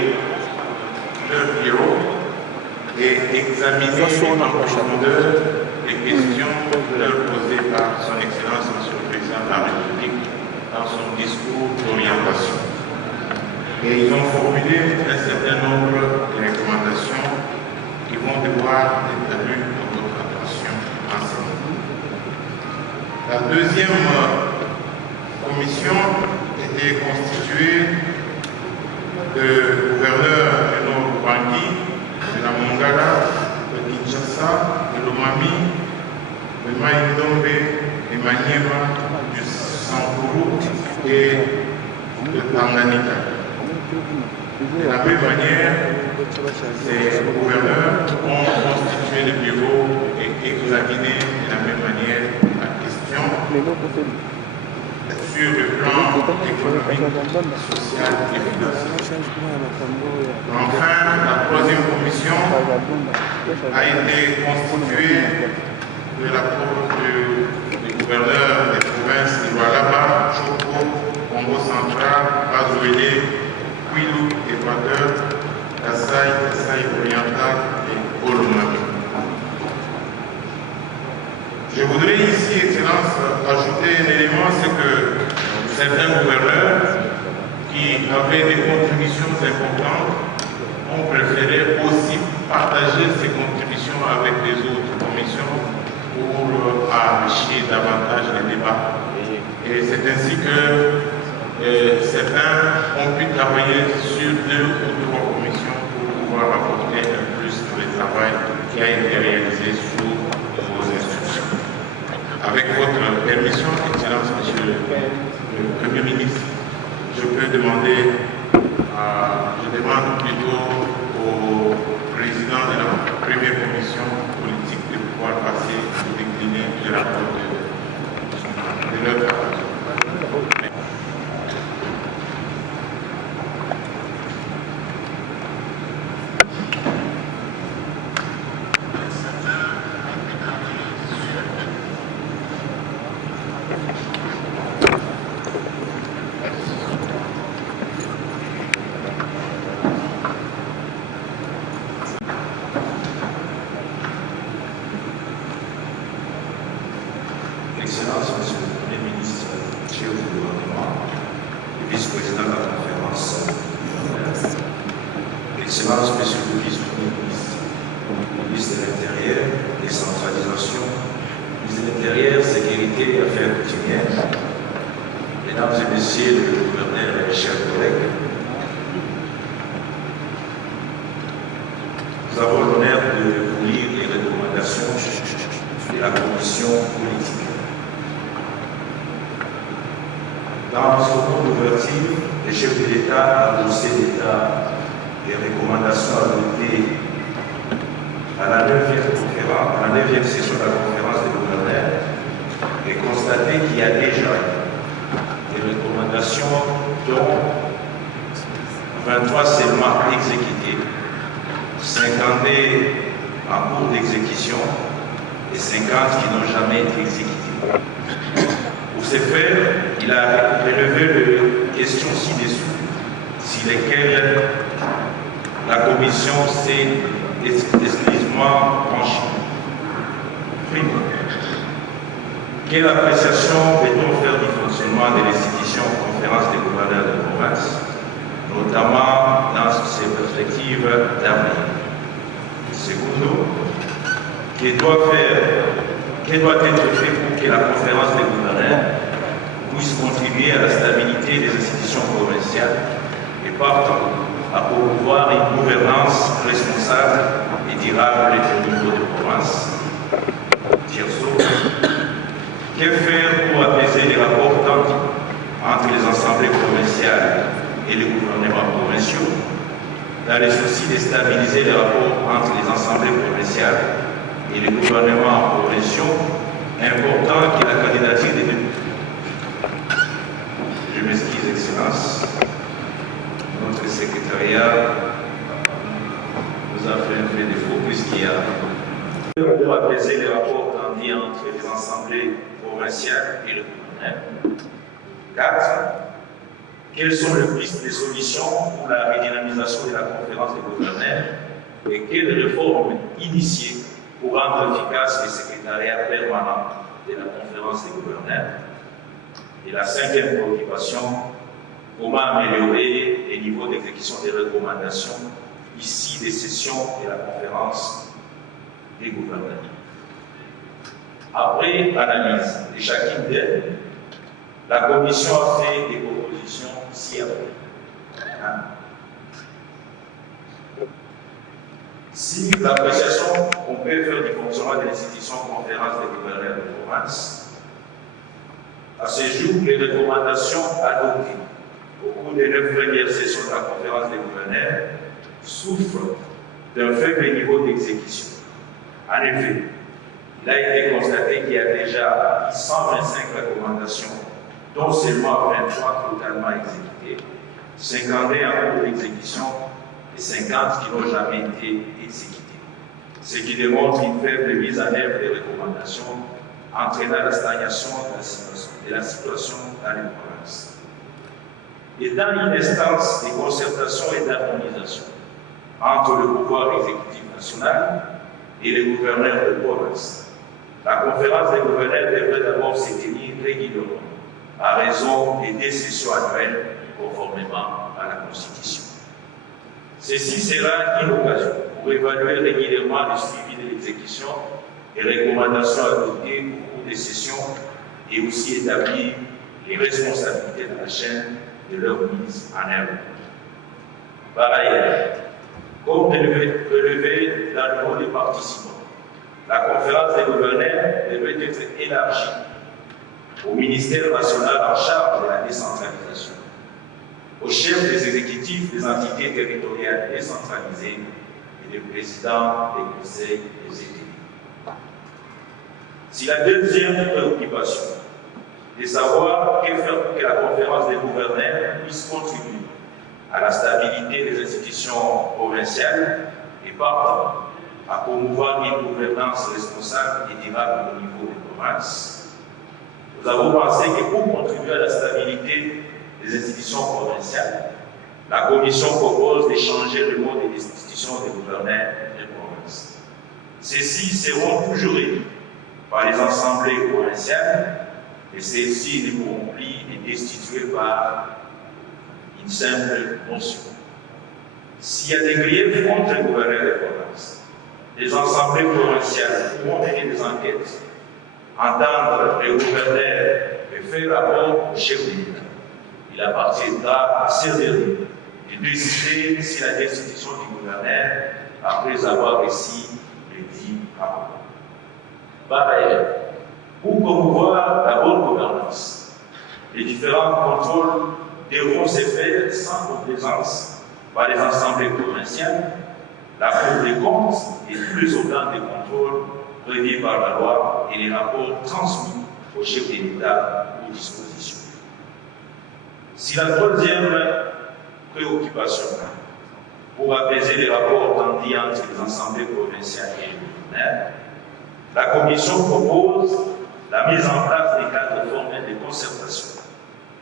leur bureau et examiner en profondeur les questions leur posées par son Excellence, Monsieur le Président de la République, dans son discours d'orientation. Et ils ont formulé un certain nombre de recommandations qui vont devoir être lues dans votre attention en ce moment. La 2e commission était constituée de gouverneurs du Nord Bangui, de la Mongala, de Kinshasa, de Lomami, de Maïndombe, de Maniema, du Sankuru et de Tanganyika. De la même manière, ces gouverneurs ont constitué le bureau et examiné de la même manière la question sur le plan économique, social et financier. Enfin, la 3e commission a été constituée de la des gouverneurs des provinces de Lualaba, Choco, Congo central, Bas-Uélé, Kwilu, Équateur, Kasaï, Kasaï oriental, Je voudrais ici, Excellence, ajouter un élément, c'est que certains gouverneurs qui avaient des contributions importantes ont préféré aussi partager ces contributions avec les autres commissions pour enrichir davantage les débats. Et c'est ainsi que certains ont pu travailler sur 2 ou 3 commissions pour pouvoir apporter un plus de travail qui a été réalisé sous vos instructions. Avec votre permission, Excellence, Monsieur le Premier ministre, je peux demander, je demande plutôt au président de la première commission politique de pouvoir passer et décliner le rapport de leur travail. Excellence, Monsieur le Premier ministre, chef du gouvernement, le vice-président de la conférence, Excellence, Monsieur le vice-premier ministre, ministre de l'Intérieur, décentralisation, ministre de l'Intérieur, sécurité et affaires coutumières, Mesdames et Messieurs le gouverneur et chers collègues, nous avons l'honneur de vous lire les recommandations de la commission politique. Dans son mot d'ouverture, le chef de l'État a annoncé l'État des recommandations adoptées à la 9e session de la conférence des gouverneurs et constaté qu'il y a déjà des recommandations dont 23 seulement exécutées, 52 en cours d'exécution et 50 qui n'ont jamais été exécutées. Pour ce faire, il a relevé les questions ci-dessous, sur lesquelles la Commission s'est exclusivement penchée. Primo, quelle appréciation peut-on faire du fonctionnement de l'institution conférence des gouverneurs de province, notamment dans ses perspectives d'avenir? Secondo, que doit être fait pour que la conférence des gouverneurs puisse contribuer à la stabilité des institutions provinciales et partant à promouvoir une gouvernance responsable et durable au niveau de province? Tierzo, que faire pour apaiser les rapports tendus entre les assemblées provinciales et les gouvernements provinciaux, dans le souci de stabiliser les rapports entre les assemblées provinciales et les gouvernements provinciaux, important que la candidature des députés. Je m'excuse, Excellence. Notre secrétariat nous a fait un peu défaut puisqu'il y a pour apaiser les rapports tendus entre les assemblées provinciales et le gouvernement. 4. Quelles sont les pistes de solutions pour la redynamisation de la conférence des gouverneurs et quelles réformes initiées pour rendre efficace le secrétariat permanent de la conférence des gouverneurs? Et la 5e préoccupation, comment améliorer les niveaux d'exécution des recommandations ici des sessions de la conférence des gouverneurs. Après analyse de chacune d'elles, la commission a fait des propositions ci-après. Si l'appréciation qu'on peut faire du fonctionnement de l'institution conférence des gouverneurs de province, à ce jour, les recommandations adoptées au cours des 9 premières sessions de la conférence des gouverneurs souffrent d'un faible niveau d'exécution. En effet, il a été constaté qu'il y a déjà 125 recommandations, dont seulement 23 totalement exécutées, 51 en cours d'exécution et 50 qui n'ont jamais été exécutées. Ce qui démontre une faible mise en œuvre des recommandations entraînant la stagnation de la situation dans les provinces. Et dans une instance de concertation et d'harmonisation entre le pouvoir exécutif national et les gouverneurs de province, La conférence des gouverneurs devrait d'abord se tenir régulièrement à raison des 2 sessions annuelles conformément à la Constitution. Ceci sera une occasion pour évaluer régulièrement le suivi de l'exécution des recommandations adoptées au cours des sessions et aussi établir les responsabilités de la chaîne de leur mise en œuvre. Par ailleurs, comme relevé dans le rôle des participants, la conférence des gouverneurs devrait être élargie au ministère national en charge de la décentralisation, aux chefs des exécutifs des entités territoriales décentralisées et des présidents des conseils des États. Si la deuxième préoccupation est de savoir que faire pour que la conférence des gouverneurs puisse contribuer à la stabilité des institutions provinciales et partant à promouvoir une gouvernance responsable et durable au niveau des provinces, nous avons pensé que pour contribuer à la stabilité des institutions provinciales, la Commission propose de changer le mode des institutions des gouverneurs des provinces. Ceux-ci seront toujours élus par les assemblées provinciales et celles-ci ne pourront plus être destituées par une simple motion. S'il y a des griefs contre les gouverneurs des provinces, les assemblées provinciales pourront mener des enquêtes, entendre les gouverneurs et faire rapport au chef de l'État. Il appartiendra à ces derniers de décider si la destitution du gouverneur après avoir reçu le dit rapport. Par ailleurs, pour promouvoir la bonne gouvernance, les différents contrôles devront se faire sans complaisance par les assemblées provinciales, la Cour des comptes et tous les organes de contrôle prévus par la loi et les rapports transmis au chef de l'État aux dispositions. Si la troisième préoccupation pour apaiser les rapports tendus entre les assemblées provinciales et les gouverneurs, la Commission propose la mise en place des cadres formels de concertation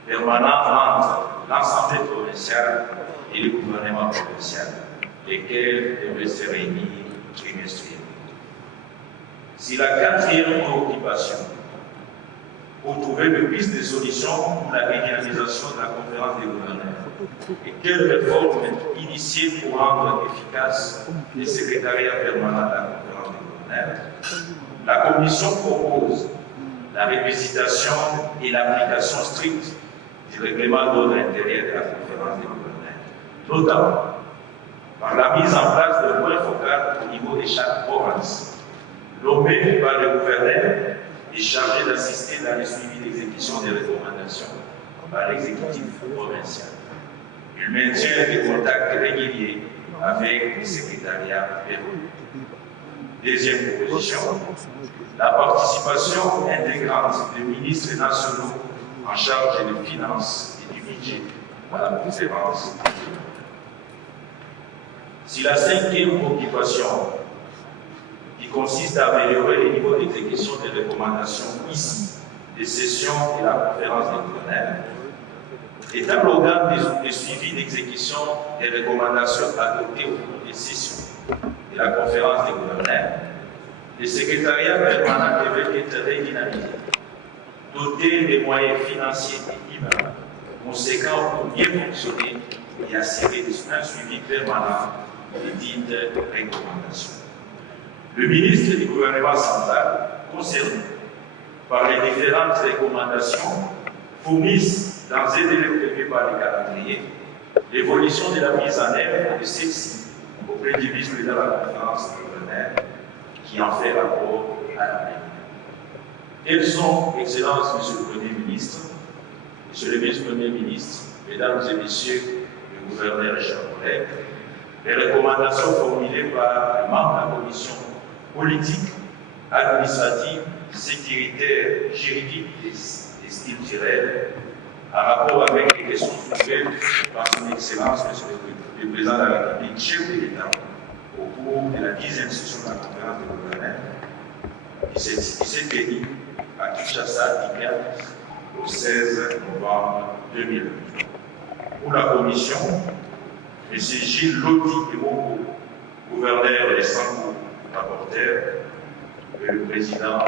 permanents entre l'Assemblée provinciale et le gouvernement provincial, lesquels devraient se réunir trimestriellement. Si la quatrième préoccupation pour trouver de pistes de solutions pour la régionalisation de la conférence des gouverneurs et quelles réformes initiées pour rendre efficace les secrétariats permanents de la conférence des gouverneurs, la Commission propose la révisitation et l'application stricte du règlement d'ordre intérieur de la conférence des gouverneurs, notamment par la mise en place d'un point focal au niveau de chaque province, nommé par le gouverneur et chargé d'assister dans le suivi d'exécution des recommandations par l'exécutif provincial. Il maintient des contacts réguliers avec les secrétariats permanents. Deuxième proposition, la participation intégrante des ministres nationaux en charge des finances et du budget à la conférence. Si la cinquième préoccupation, qui consiste à améliorer le niveau d'exécution des recommandations ici, des sessions et la conférence des gouverneurs, est un organe de suivi d'exécution des recommandations adoptées au cours des sessions de la conférence des gouverneurs, les secrétariats permanents devaient être redynamisés, dotés des moyens financiers et humains conséquents pour bien fonctionner et assurer un suivi permanent des dites recommandations. Le ministre du gouvernement central, concerné par les différentes recommandations, fournissent dans un délai prévu par les calendriers l'évolution de la mise en œuvre de celle-ci auprès du vice-président de la conférence des gouverneurs qui en fait rapport à la même. Quelles sont, Excellences, Monsieur le Premier ministre, Monsieur le Vice-Premier ministre, Mesdames et Messieurs les gouverneurs et chers collègues, les recommandations formulées par les membres de la commission politique, administrative, sécuritaire, juridique et structurelle, en rapport avec les questions soulevées par son Excellence, Monsieur le Président de la République, chef de l'État, au cours de la 10e session de la conférence des gouverneurs, qui s'est tenue à Kinshasa, du 15 au 16 novembre 2020. Pour la commission, M. Gilles Loti Mongo, gouverneur des Sango, rapporteur, et le président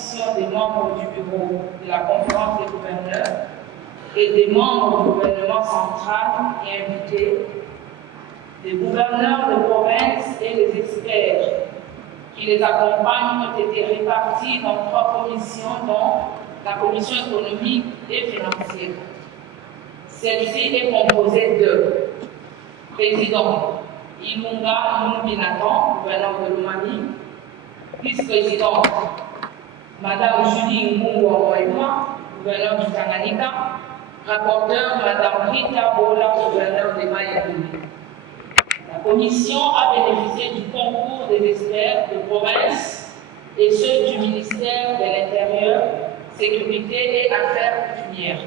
audition des membres du bureau de la conférence des gouverneurs et des membres du gouvernement central et invités, les gouverneurs de province et les experts qui les accompagnent ont été répartis dans 3 commissions, dont la commission économique et financière. Celle-ci est composée de président Ilunga Mbinatan, gouverneur de Lomami, vice-présidente Madame Julie Mbungo-Moïma, gouverneur du Tanganyika, rapporteur Madame Rita Bola, gouverneur des Mayaboulis. La commission a bénéficié du concours des experts de province et ceux du ministère de l'Intérieur, Sécurité et Affaires coutumières.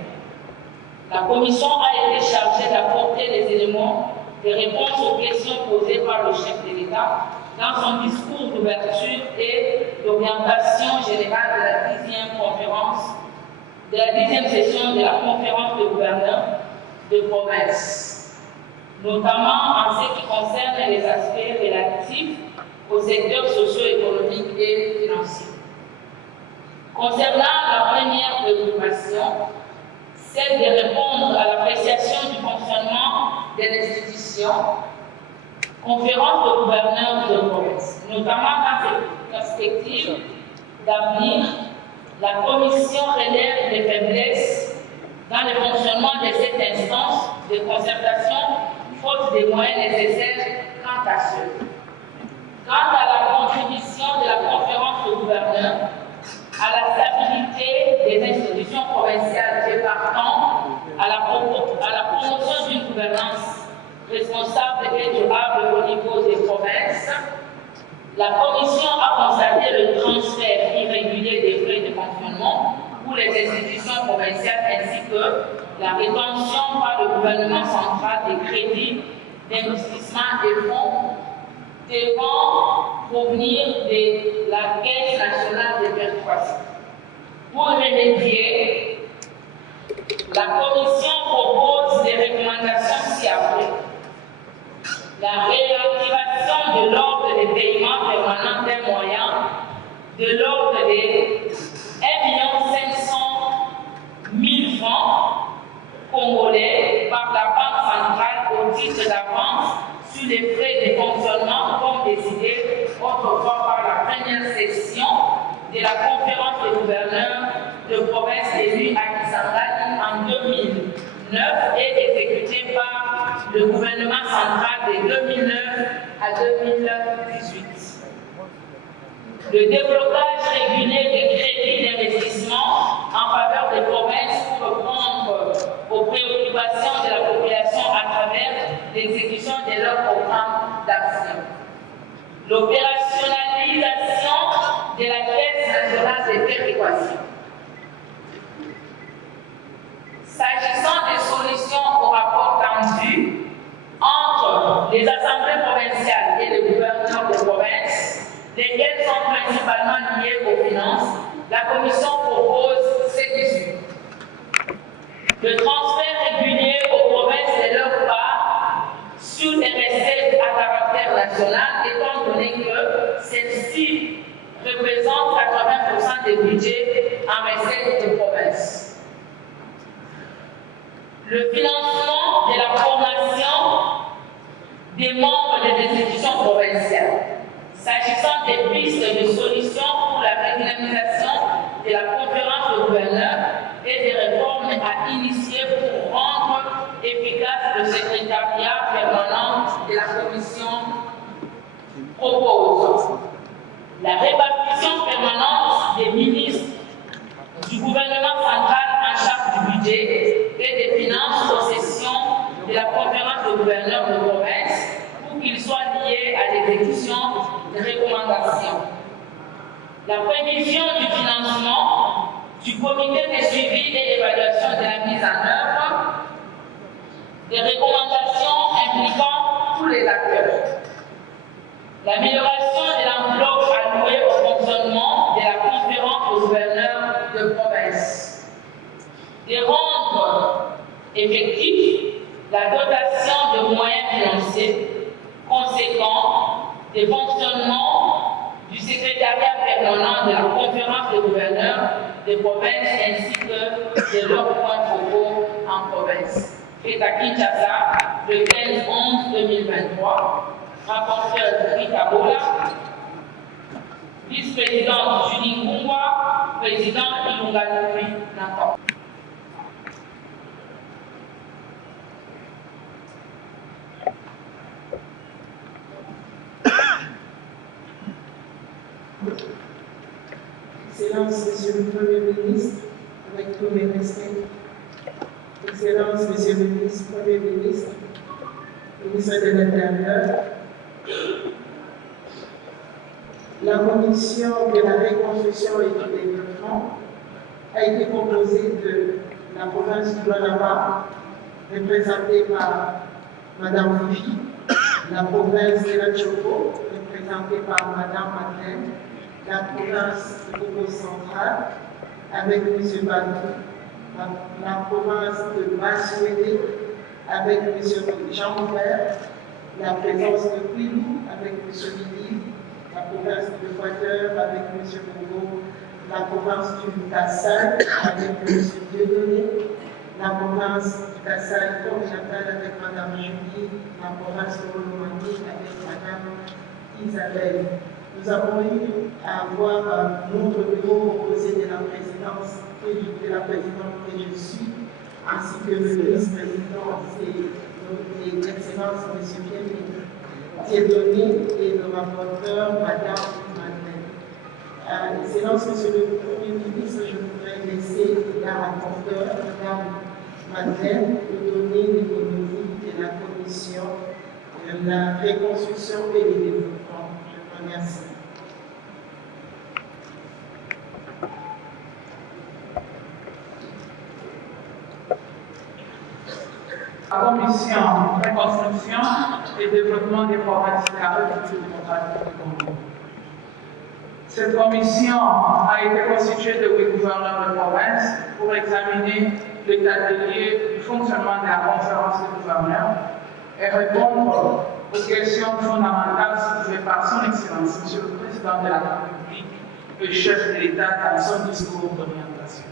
La commission a été chargée d'apporter les éléments de réponse aux questions posées par le chef de l'État dans son discours d'ouverture et d'orientation générale de la 10e conférence, de la 10e session de la conférence de gouverneurs de province, notamment en ce qui concerne les aspects relatifs aux secteurs socio-économiques et financiers. Concernant la première préoccupation, celle de répondre à l'appréciation du fonctionnement de l'institution, conférence de gouverneurs de province, notamment dans cette perspective d'avenir, la commission relève des faiblesses dans le fonctionnement de cette instance de concertation, faute des moyens nécessaires quant à ceux. Quant à la contribution de la conférence de gouverneurs à la stabilité des institutions provinciales et partant à la promotion d'une gouvernance responsable et durable au niveau des provinces, la Commission a constaté le transfert irrégulier des frais de fonctionnement pour les institutions provinciales ainsi que la rétention par le gouvernement central des crédits d'investissement et fonds devant provenir de la Caisse nationale de péréquation. Pour remédier, la Commission propose des recommandations ci-après. La réactivation de l'ordre des paiements permanents d'un moyen de l'ordre de 1 500 000 francs congolais par la Banque centrale au titre d'avance sur les frais de fonctionnement comme décidé autrefois par la première session de la conférence des gouverneurs de province élue à Kisangani en 2009 et exécuté par le gouvernement central de 2009 à 2018. Le déblocage régulier des crédits d'investissement en faveur des provinces pour répondre aux préoccupations de la population à travers l'exécution de leurs programmes d'action. L'opérationnalisation de la Caisse nationale de péréquation. S'agissant des solutions au rapport tendu entre les assemblées provinciales et les gouverneurs de province, lesquelles sont principalement liées aux finances, la Commission propose ce qui suit. Le transfert régulier aux provinces de leur part sur des recettes à caractère national, étant donné que celles-ci représentent 80% des budgets en recettes de province. Le financement de la formation des membres des institutions provinciales. S'agissant des pistes de solutions pour la redynamisation de la conférence de gouverneurs et des réformes à initier pour rendre efficace le secrétariat permanent de la Commission propose la répartition permanente des ministres du gouvernement central en charge du budget et des finances aux sessions de la conférence de gouverneurs de province pour qu'ils soient liés à l'exécution des recommandations. La prévision du financement du comité de suivi et d'évaluation de la mise en œuvre des recommandations impliquant tous les acteurs. L'amélioration de l'enveloppe allouée au fonctionnement de la conférence de gouverneurs de province. De rendre effectif la dotation de moyens financiers conséquents des fonctionnements du secrétariat au nom de la conférence des gouverneurs des provinces ainsi que de leurs points focaux en province. Fait à Kinshasa le 15/11/2023. Rapporteur Rita Bola, vice-président Julie Ngungwa, président Ilunganui Nathan. Excellence, Monsieur le Premier ministre, avec tous mes respects. Excellence, Monsieur le ministre, Premier ministre, ministre de l'Intérieur, la commission de la reconstruction et du développement a été composée de la province du Lualaba, représentée par Mme Fifi, la province de la Tchoko, représentée par Mme Madeleine, la province de Congo central, avec M. Badou, la province de Basse-Ouédé, avec M. Jean-Robert, la présence de Quilou, avec M. Lili, la province de l'Équateur, avec M. Congo, la province du Kassai, avec M. Dieudonné, la province du Kassai oriental, avec Mme Julie, la province de Volomanie, avec Mme Isabelle. Nous avons eu à avoir notre bureau composé de la présidente que je suis, ainsi que le vice-président et l'excellence M. Dieudonné et le rapporteur Mme Madeleine. Excellence Monsieur le Premier ministre, je voudrais laisser la rapporteure Mme Madeleine nous donner l'économie de la commission de la reconstruction et du développement. Je vous remercie. La commission reconstruction et développement des provinces du Congo. Cette commission a été constituée de 8 gouverneurs de province pour examiner l'état des lieux du fonctionnement de la conférence des gouverneurs et répondre aux questions fondamentales soulevées par son Excellence, Monsieur le Président de la République, le chef de l'État dans son discours d'orientation.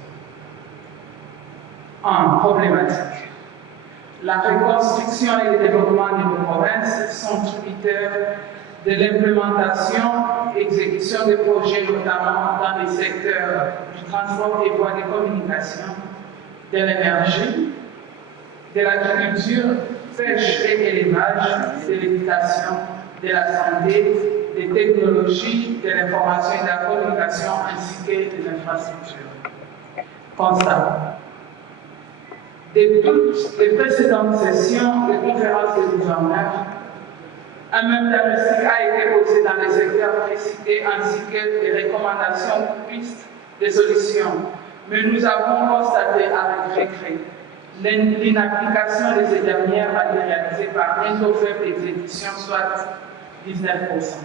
1. Problématique. La reconstruction et le développement de nos provinces sont tributaires de l'implémentation et exécution des projets, notamment dans les secteurs du transport des voies de communication, de l'énergie, de l'agriculture, pêche et élevage, de l'éducation, de la santé, des technologies, de l'information et de la communication, ainsi que des infrastructures. Constat. De toutes les précédentes sessions de conférences des gouverneurs, un même diagnostic a été posé dans les secteurs précités ainsi que des recommandations pistes de solutions. Mais nous avons constaté avec regret l'inapplication de ces dernières matérialisée par un taux faible d'exécution, soit 19%.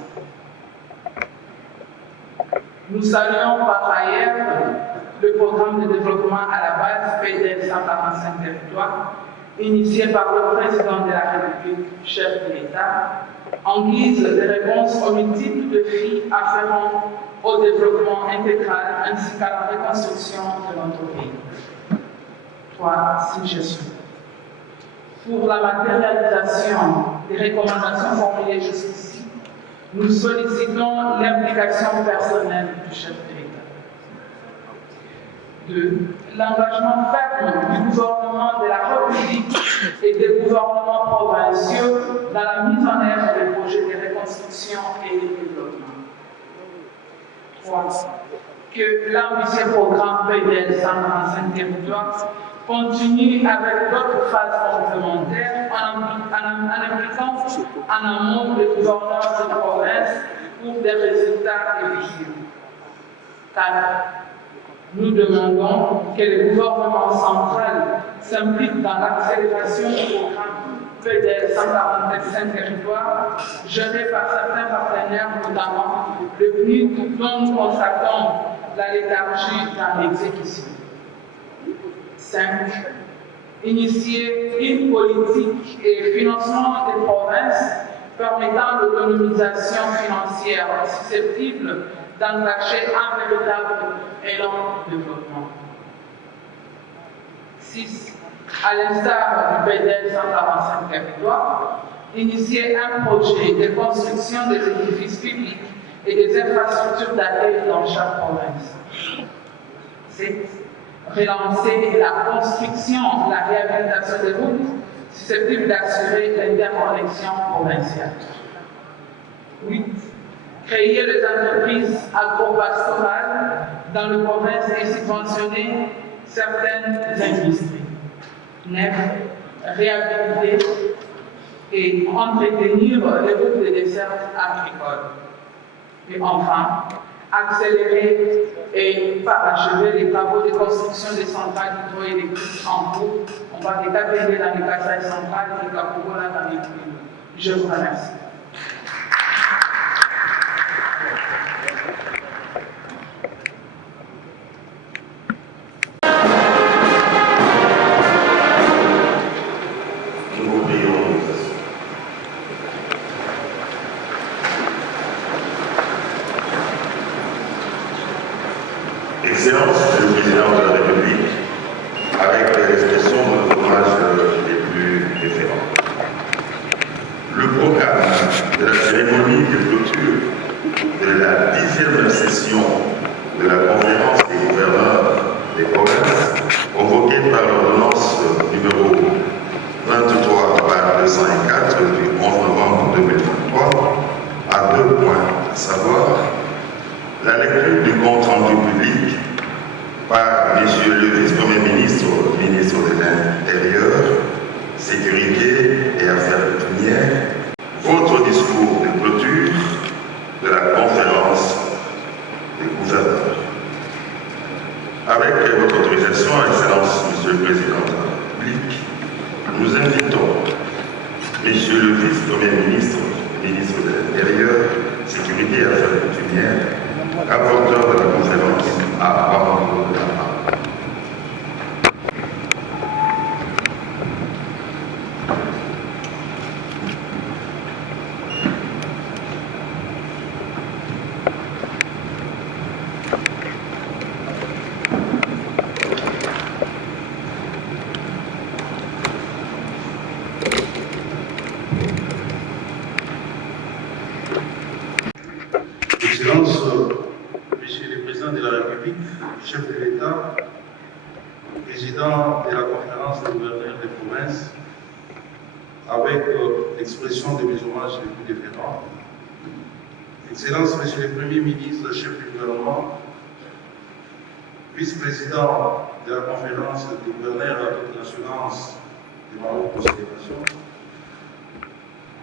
Nous saluons par ailleurs le programme de développement à la base PDL 145 territoires, initié par le président de la République, chef de l'État, en guise de réponse aux multiples défis afférents au développement intégral ainsi qu'à la reconstruction de notre pays. 3. Suggestions. Pour la matérialisation des recommandations formulées jusqu'ici, nous sollicitons l'implication personnelle du chef de l'État. 2. L'engagement ferme du gouvernement de la République et des gouvernements provinciaux dans la mise en œuvre des projets de reconstruction et de développement. 3. Que l'ambitieux programme PDL 145 territoires continue avec d'autres phases complémentaires en impliquant en amont les gouverneurs de province pour des résultats visibles. 4. Nous demandons que le gouvernement central s'implique dans l'accélération du programme PDL 145 territoires, géré par certains partenaires, notamment le PNUD, dont nous constatons la léthargie dans l'exécution. 5. Initier une politique et financement des provinces permettant l'autonomisation financière susceptible d'engager un véritable élan de développement. 6. À l'instar du PDL 145 territoire, initier un projet de construction des édifices publics et des infrastructures d'accueil dans chaque province. 7. Relancer la construction, la réhabilitation des routes susceptibles d'assurer l'interconnexion provinciale. 8. Créer les entreprises agro-pastorales dans les provinces et subventionner certaines industries. 9. Réhabiliter et entretenir les routes de dessert agricoles. Et enfin, accélérer et parachever les travaux de construction des centrales hydroélectriques en cours. On va les appeler dans les Kasaï centrales et Kapogola dans les Kouilou. Je vous remercie. Excellence, Monsieur le Président de la République, avec l'expression de nos hommages les plus référents. Le programme de la cérémonie de clôture de la 10e session de la conférence des gouverneurs des provinces, convoquée par l'ordonnance numéro 23/204 du 11 novembre 2023, à 2 points, à savoir la lecture du compte rendu public par M. le vice-premier ministre, ministre de l'Intérieur, Sécurité et Affaires coutumières, votre discours de clôture de la conférence des gouverneurs. Avec votre autorisation, Excellence, Monsieur le Président de la République, nous invitons M. le vice-premier ministre, ministre de l'Intérieur, Sécurité et Affaires coutumières, rapporteur de la conférence, à prendre la parole. Excellence, Monsieur le Président de la République, chef de l'État, Président de la conférence des gouverneurs des provinces, avec l'expression de mes hommages les plus déférents. Excellence, Monsieur le Premier ministre, chef du gouvernement, vice-président de la conférence des gouverneurs à toute l'assurance de ma haute considération,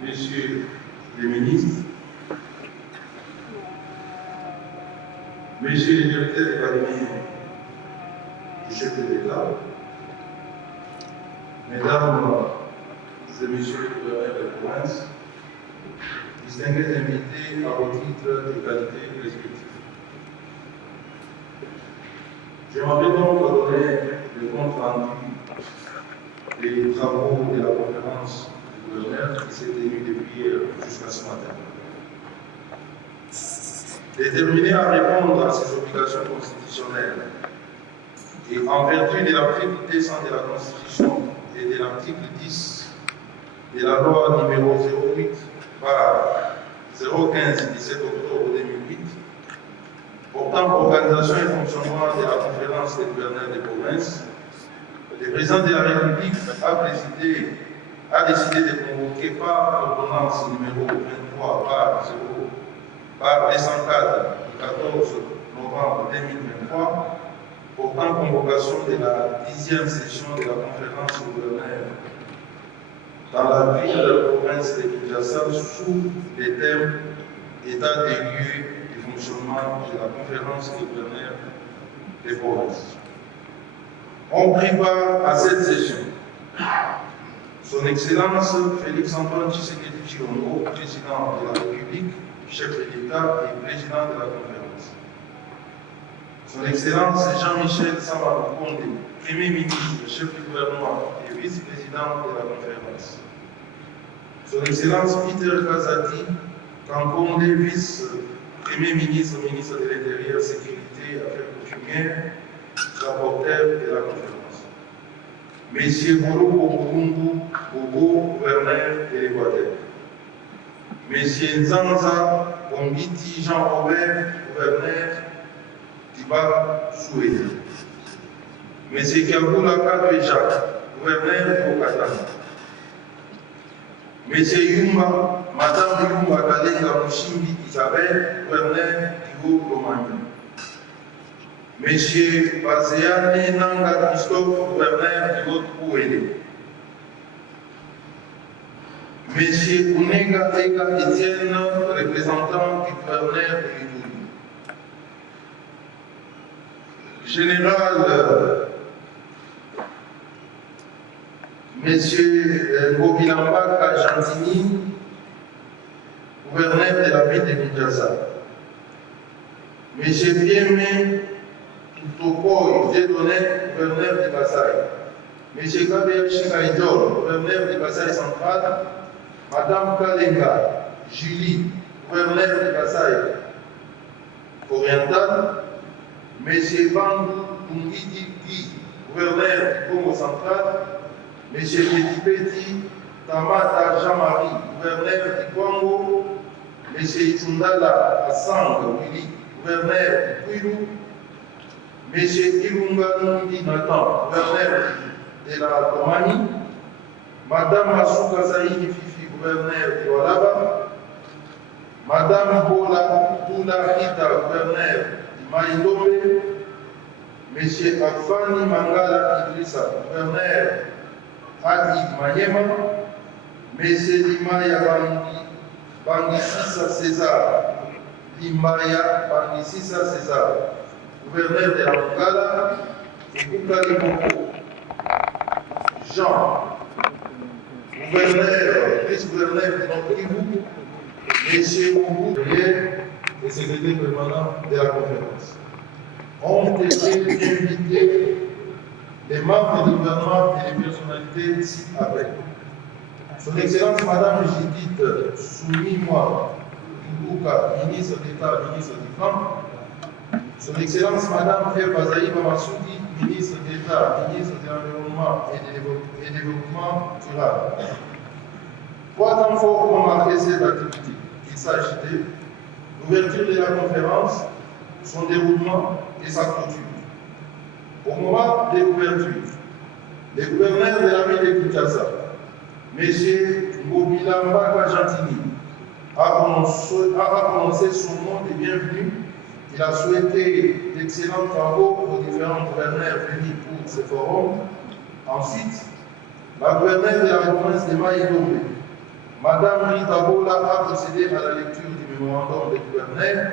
Monsieur le ministre, Monsieur le directeur de cabinet du chef de l'État, Mesdames et Messieurs les gouverneurs de province, distingués invités à vos titres de qualité respectifs. J'aimerais donc donner le compte rendu des travaux de la conférence du gouverneur qui s'est tenue depuis jusqu'à ce matin. Déterminé à répondre à ses obligations constitutionnelles et en vertu de l'article 200 de la Constitution et de l'article 10 de la loi numéro 08 par 015 du 17 octobre 2008 portant organisation et fonctionnement de la conférence des gouverneurs des provinces, le président de la République a décidé de convoquer par ordonnance numéro 23 par 204 du 14 novembre 2023 portant convocation de la 10e session de la conférence des gouverneurs dans la ville de la province de Kinshasa sous les thèmes état des lieux du fonctionnement de la conférence des gouverneurs des provinces. On prit part à cette session Son Excellence Félix-Antoine Tshisekedi Tshilombo, président de la République, chef de l'État et président de la conférence. Son Excellence Jean-Michel Sama Lukonde, Premier ministre, chef du gouvernement et vice-président de la conférence. Son Excellence Peter Kazadi Kankonde, Premier ministre, ministre de l'Intérieur, Sécurité, Affaires coutumières, rapporteur de la conférence. Monsieur Bolo Bogungu, Bogo, gouverneur de l'Équateur. Monsieur Nzanza Bombiti Jean-Robert, gouverneur d'Iba Soué. Monsieur Kiaboula Kadwe Jacques, gouverneur de Okatana. Monsieur Yumba, Madame Yumba Kalenga Mouchimbi Isabelle, gouverneur d'Igo Lomani. Monsieur Bazeane Nanga Christophe, gouverneur d'Igo Kouélé. Monsieur Unega Ega Etienne, représentant du gouverneur de l'Idouli. Général Monsieur Ngobilamba Kajantini, gouverneur de la ville de Kinshasa. Monsieur Bieme Tutokoy Dieudonné, gouverneur de Kasaï. Monsieur Gabriel Chikaïdjol, gouverneur de Kasaï central. Madame Kalenga Julie, gouverneur de Kasaï oriental. Monsieur Bandou Tungidi Guy, gouverneur du Congo central. Monsieur Petit Tamata Jean-Marie, gouverneur du Congo. Monsieur Itundala Assang Willy, gouverneur du Kwilu. Monsieur Ilunga Nundi Nathan, gouverneur de la Romanie. Madame Masuka Saïni Fifi, gouverneur de Walaba. Madame Bola Boula Rita, gouverneur de Maïdombe. Monsieur Afani Mangala Idrissa, gouverneur Adi Manyema. Monsieur Limaya Bangisisa César, Limaya Bangisisa César, gouverneur de la Mangala, et Koukali Moko. Jean, gouverneur, vice-gouverneur de notre Kivu, M. Moubou, et secrétaire permanent de la conférence, ont été invités les membres du gouvernement et les personnalités ci-après. Son Excellence Madame Judith Soumimoa Mbouka, ministre d'État, ministre du Camp. Son Excellence Madame Eva Zaïba Massoudi, ministre d'État, ministre de l'Environnement et de Développement durable. Trois temps forts ont marqué cette activité. Il s'agit de l'ouverture de la conférence, son déroulement et sa clôture. Au moment de l'ouverture, le gouverneur de la ville de Kinshasa, M. Ngobilamba Kajantini, a prononcé son mot de bienvenue. Il a souhaité d'excellents travaux aux différents gouverneurs venus pour ce forum. Ensuite, la gouverneure de la province de Maïdombe, Mme Rita Bola, a procédé à la lecture du mémorandum des gouverneurs,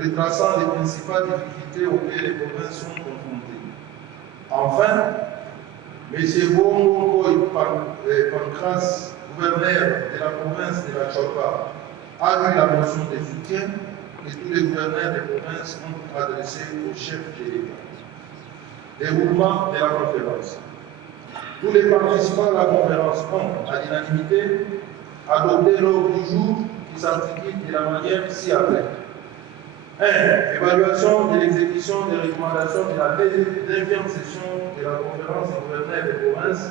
retraçant les principales difficultés auxquelles les provinces sont confrontées. Enfin, M. Bongo Pancras, gouverneur de la province de la Chapa, a eu la motion de soutien et tous les gouverneurs des provinces ont adressé au chef de l'État. Déroulement de la conférence. Tous les participants à la conférence ont, à l'unanimité, adopté l'ordre du jour qui s'articule de la manière ci-après. 1. Évaluation de l'exécution des recommandations de la 9e session de la conférence des gouverneurs des provinces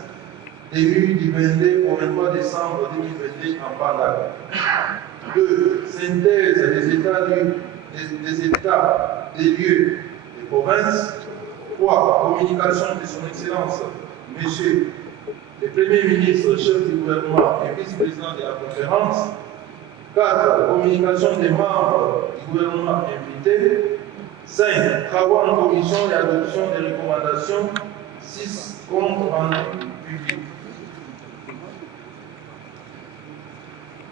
tenue du 22 au 23 décembre 2022 en Panama. 2. Synthèse des états des lieux des provinces. 3. Communication de son Excellence, Monsieur le Premier ministre, chef du gouvernement et vice-président de la conférence. 4. Communication des membres du gouvernement invités. 5. Travaux en commission et adoption des recommandations. 6. Compte rendu public.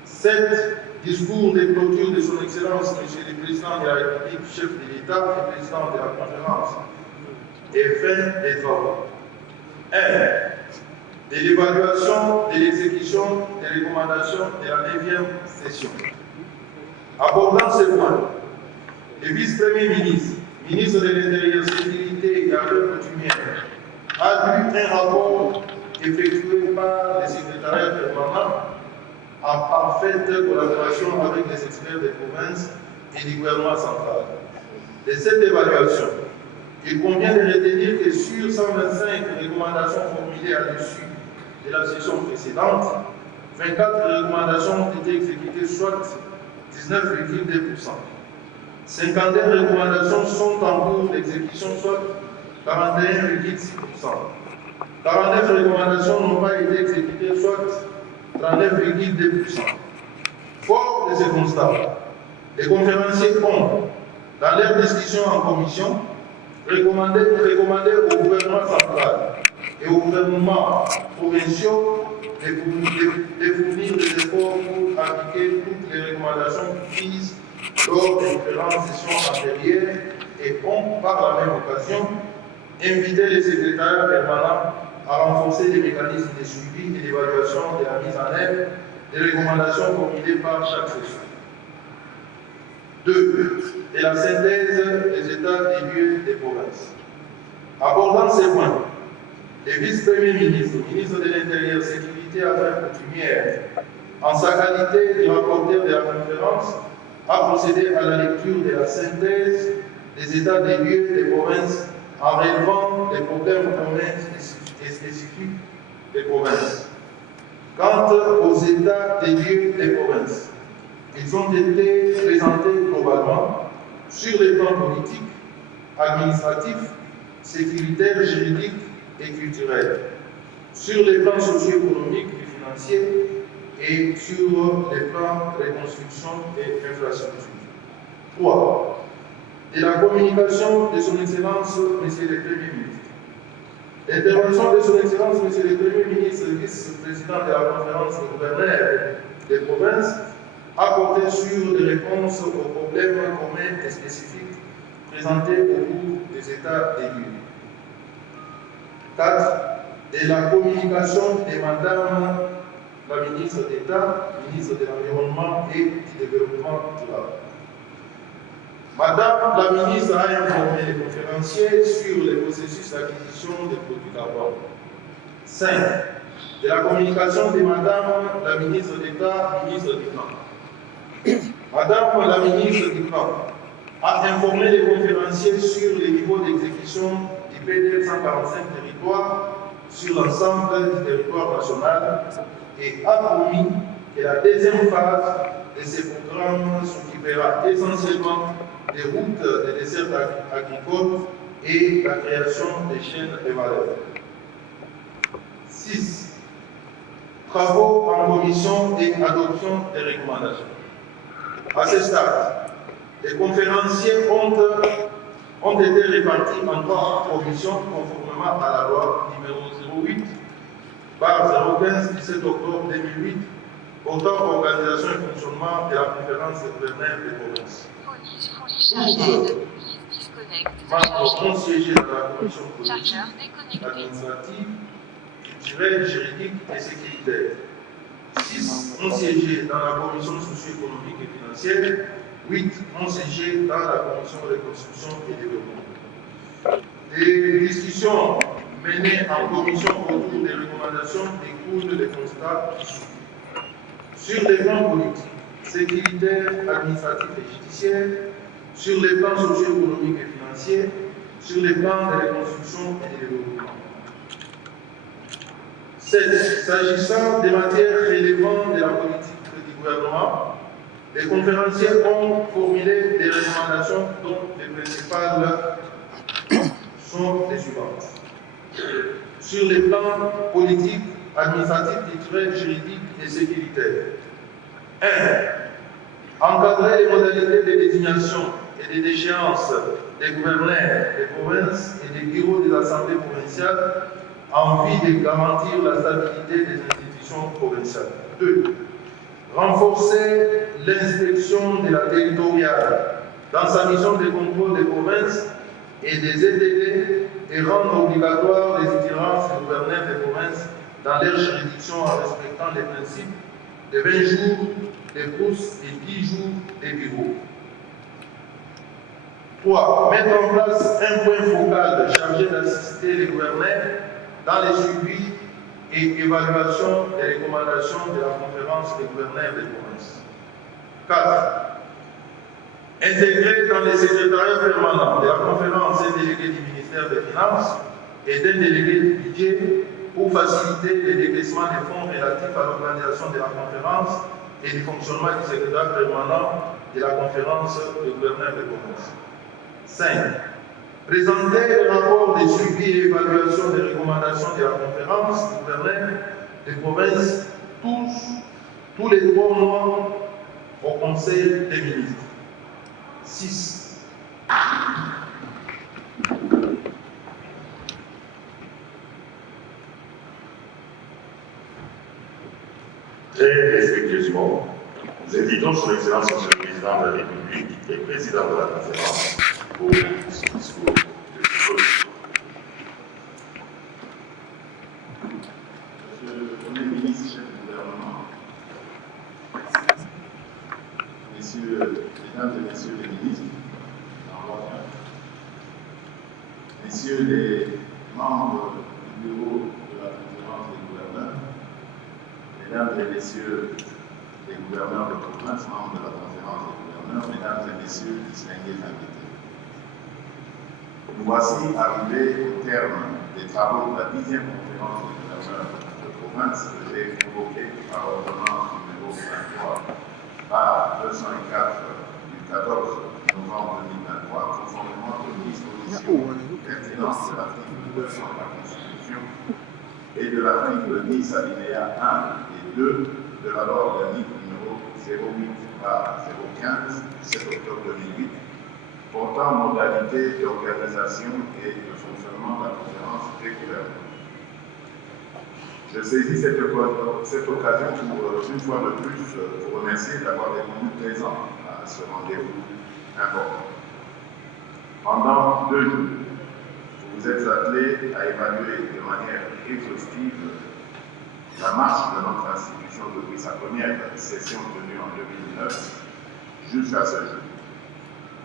7. Discours de clôture de son Excellence, Monsieur le Président de la République, chef de l'État et président de la conférence. Et fin des travaux. 1. De l'évaluation de l'exécution des recommandations de la 9e session. Abordant ce point, le vice-premier ministre, ministre de l'Intérieur, Sécurité et Affaires coutumières, a lu un rapport effectué par le secrétariat permanent en parfaite collaboration avec les experts des provinces et du gouvernement central. De cette évaluation, il convient de retenir que sur 125 recommandations formulées à-dessus de la session précédente, 24 recommandations ont été exécutées, soit 19,2%. 52 recommandations sont en cours d'exécution, soit 41,6%. 49 recommandations n'ont pas été exécutées, soit 39,2%. Fort de ce constat, les conférenciers ont, dans leur discussion en commission, recommandé au gouvernement central et au gouvernement provinciaux de fournir des efforts pour appliquer toutes les recommandations prises lors des différentes sessions antérieures et ont, par la même occasion, invité les secrétaires permanents à renforcer les mécanismes de suivi et d'évaluation de la mise en œuvre des recommandations formulées par chaque session. 2. Et la synthèse des états des lieux des provinces. Abordant ces points, le vice-premier ministre, ministre de l'Intérieur, Sécurité et Affaires coutumières, en sa qualité de rapporteur de la conférence, a procédé à la lecture de la synthèse des états des lieux des provinces en relevant les problèmes communs et spécifiques des provinces. Quant aux états des lieux des provinces, ils ont été présentés globalement sur les plans politiques, administratifs, sécuritaires, juridiques et culturels, sur les plans socio-économiques et financiers et sur les plans de reconstruction et infrastructure. 3. De la communication de son Excellence, Monsieur le Premier ministre. L'intervention de son Excellence, Monsieur le Premier ministre, vice-président de la conférence des gouverneurs des provinces, a porté sur des réponses aux problèmes communs et spécifiques présentés au cours des états des lieux. 4. De la communication de Madame la ministre d'État, ministre de l'Environnement et du Développement durable. Madame la ministre a informé les conférenciers sur les processus d'acquisition des produits carbones. 5. De la communication de Madame la ministre d'État, ministre du Plan. Madame la ministre du Plan a informé les conférenciers sur les niveaux d'exécution du PDL 145 territoires sur l'ensemble du territoire national et a promis que la deuxième phase de ces programmes s'occupera essentiellement des routes des dessertes agricoles et la création des chaînes de valeur. 6. Travaux en commission et adoption des recommandations. À ce stade, les conférenciers ont été répartis en 3 commissions conformément à la loi numéro 08 par 015 17 octobre 2008 portant organisation et fonctionnement de la conférence des gouverneurs des provinces. 12 membres ont siégé dans la commission politique, administrative, culturelle, juridique et sécuritaire. 6 ont siégé dans la commission socio-économique et financière. 8 ont siégé dans la commission de reconstruction et développement. Les discussions menées en commission autour des recommandations découlent des constats sur les plans politiques, sécuritaires, administratifs et judiciaires, sur les plans socio-économiques et financiers, sur les plans de reconstruction et de développement. 7. S'agissant des matières relevant de la politique du gouvernement, les conférenciers ont formulé des recommandations dont les principales sont les suivantes. Sur les plans politiques, administratifs, culturels, juridiques et sécuritaires. 1. Encadrer les modalités de désignation et de déchéance des gouverneurs des provinces et des bureaux des assemblées provinciales en vue de garantir la stabilité des institutions provinciales. 2. Renforcer l'inspection de la territoriale dans sa mission de contrôle des provinces et des ETD et rendre obligatoire les itinérances des gouverneurs des provinces dans leur juridiction en respectant les principes de 20 jours des pousses et 10 jours des bureaux. 3. Mettre en place un point focal chargé d'assister les gouverneurs dans les suivis et évaluation des recommandations de la conférence des gouverneurs des provinces. 4. Intégré dans les secrétariats permanents de la conférence un délégué du ministère des Finances et d'un délégué du budget pour faciliter le décaissement des fonds relatifs à l'organisation de la conférence et du fonctionnement du secrétariat permanent de la conférence des gouverneurs de commerce. 5. Présenter le rapport de suivi et évaluation des recommandations de la conférence des gouverneurs des provinces tous les 3 mois au Conseil des ministres. 6. Très respectueusement, nous invitons son Excellence Monsieur le Président de la République et Président de la conférence pour son discours de clôture. Monsieur le Premier ministre, chef du gouvernement, mesdames et messieurs les ministres, messieurs les membres du bureau de la conférence des gouverneurs, mesdames et messieurs les gouverneurs de province, membres de la conférence des gouverneurs, mesdames et messieurs, distingués invités. Nous voici arrivés au terme des travaux de la 10e conférence des gouverneurs de province que j'ai convoquée par ordonnance numéro 23 par 204 du 14 novembre 2023, conformément aux dispositions pertinentes de l'article 200 de la Constitution et de l'article 10 alinéa 1 et 2 de la loi organique numéro 08/015 du 7 octobre 2008 portant modalités d'organisation et de fonctionnement de la conférence des gouverneurs. Je saisis cette occasion pour, une fois de plus, vous remercier d'avoir répondu présent à ce rendez-vous important. Pendant 2 jours, vous vous êtes attelés à évaluer de manière exhaustive la marche de notre institution depuis sa première session tenue en 2009 jusqu'à ce jour,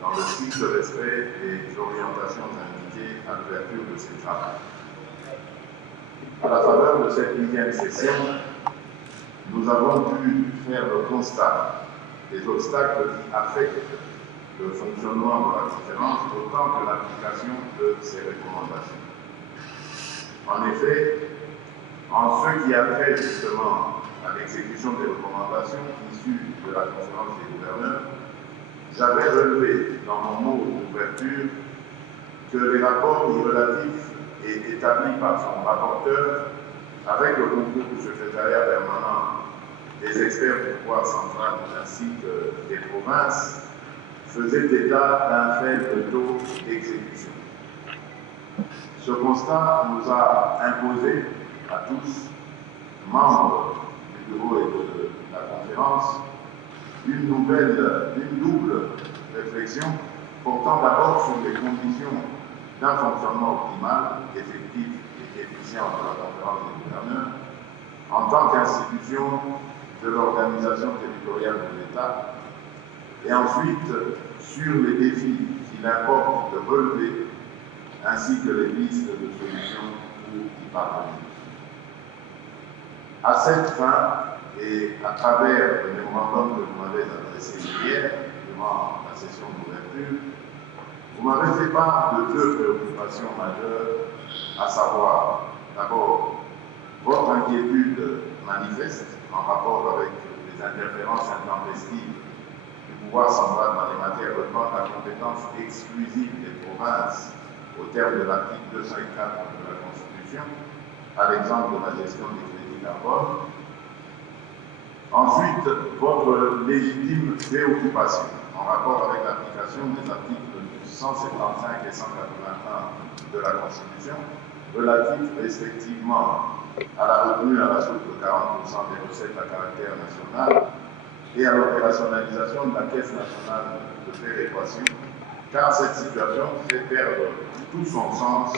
dans le strict respect des orientations indiquées à l'ouverture de ces travaux. À la faveur de cette 10e session, nous avons pu faire le constat des obstacles qui affectent le fonctionnement de la conférence autant que l'application de ses recommandations. En effet, en ce qui a trait justement à l'exécution des recommandations issues de la conférence des gouverneurs, j'avais relevé dans mon mot d'ouverture que les rapports relatifs et établis par son rapporteur, avec le concours du secrétariat permanent, des experts du pouvoir central ainsi que des provinces, faisaient état d'un faible taux d'exécution. Ce constat nous a imposé à tous, membres du bureau et de la conférence, une double réflexion portant d'abord sur les conditions d'un fonctionnement optimal, effectif et efficient de la conférence des gouverneurs, en tant qu'institution de l'organisation territoriale de l'État, et ensuite sur les défis qu'il importe de relever, ainsi que les pistes de solutions pour y parvenir. À cette fin, et à travers le mémorandum que vous m'avez adressé hier, durant la session d'ouverture, vous m'avez fait part de 2 préoccupations majeures, à savoir, d'abord, votre inquiétude manifeste en rapport avec les interférences intempestives du pouvoir central dans les matières relevant de la compétence exclusive des provinces au terme de l'article 204 de la Constitution, à l'exemple de la gestion des crédits carbone. Ensuite, votre légitime préoccupation en rapport avec l'application des articles 175 et 181 de la Constitution, relatifs respectivement à la retenue à la source de 40% des recettes à caractère national et à l'opérationnalisation de la Caisse nationale de péréquation, car cette situation fait perdre tout son sens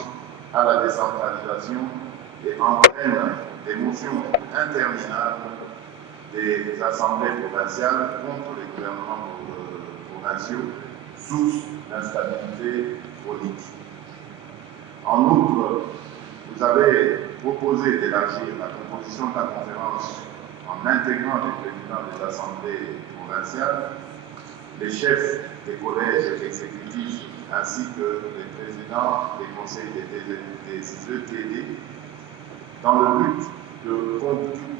à la décentralisation et entraîne des motions interminables des assemblées provinciales contre les gouvernements provinciaux, source d'instabilité chronique. En outre, vous avez proposé d'élargir la composition de la conférence en intégrant les présidents des assemblées provinciales, les chefs des collèges exécutifs ainsi que les présidents des conseils des ETD dans le but de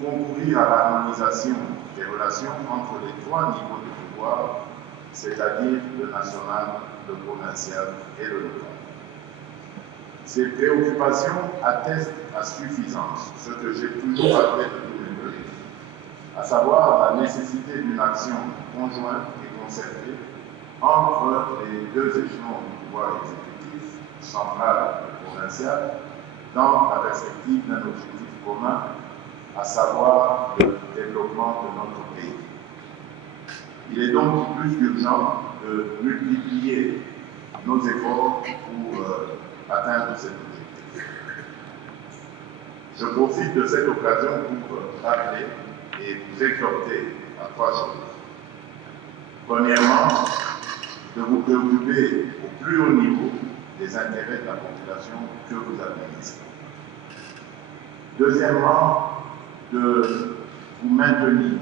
concourir à l'harmonisation des relations entre les trois niveaux de pouvoir, c'est-à-dire le national, le provincial et le local. Ces préoccupations attestent à suffisance ce que j'ai toujours appelé de tous mes voeux, à savoir la nécessité d'une action conjointe et concertée entre les deux échelons du pouvoir exécutif, central et provincial, dans la perspective d'un objectif commun, à savoir le développement de notre pays. Il est donc plus urgent de multiplier nos efforts pour atteindre cet objectif. Je profite de cette occasion pour rappeler et vous exhorter à trois choses. Premièrement, de vous préoccuper au plus haut niveau des intérêts de la population que vous administrez. Deuxièmement, de vous maintenir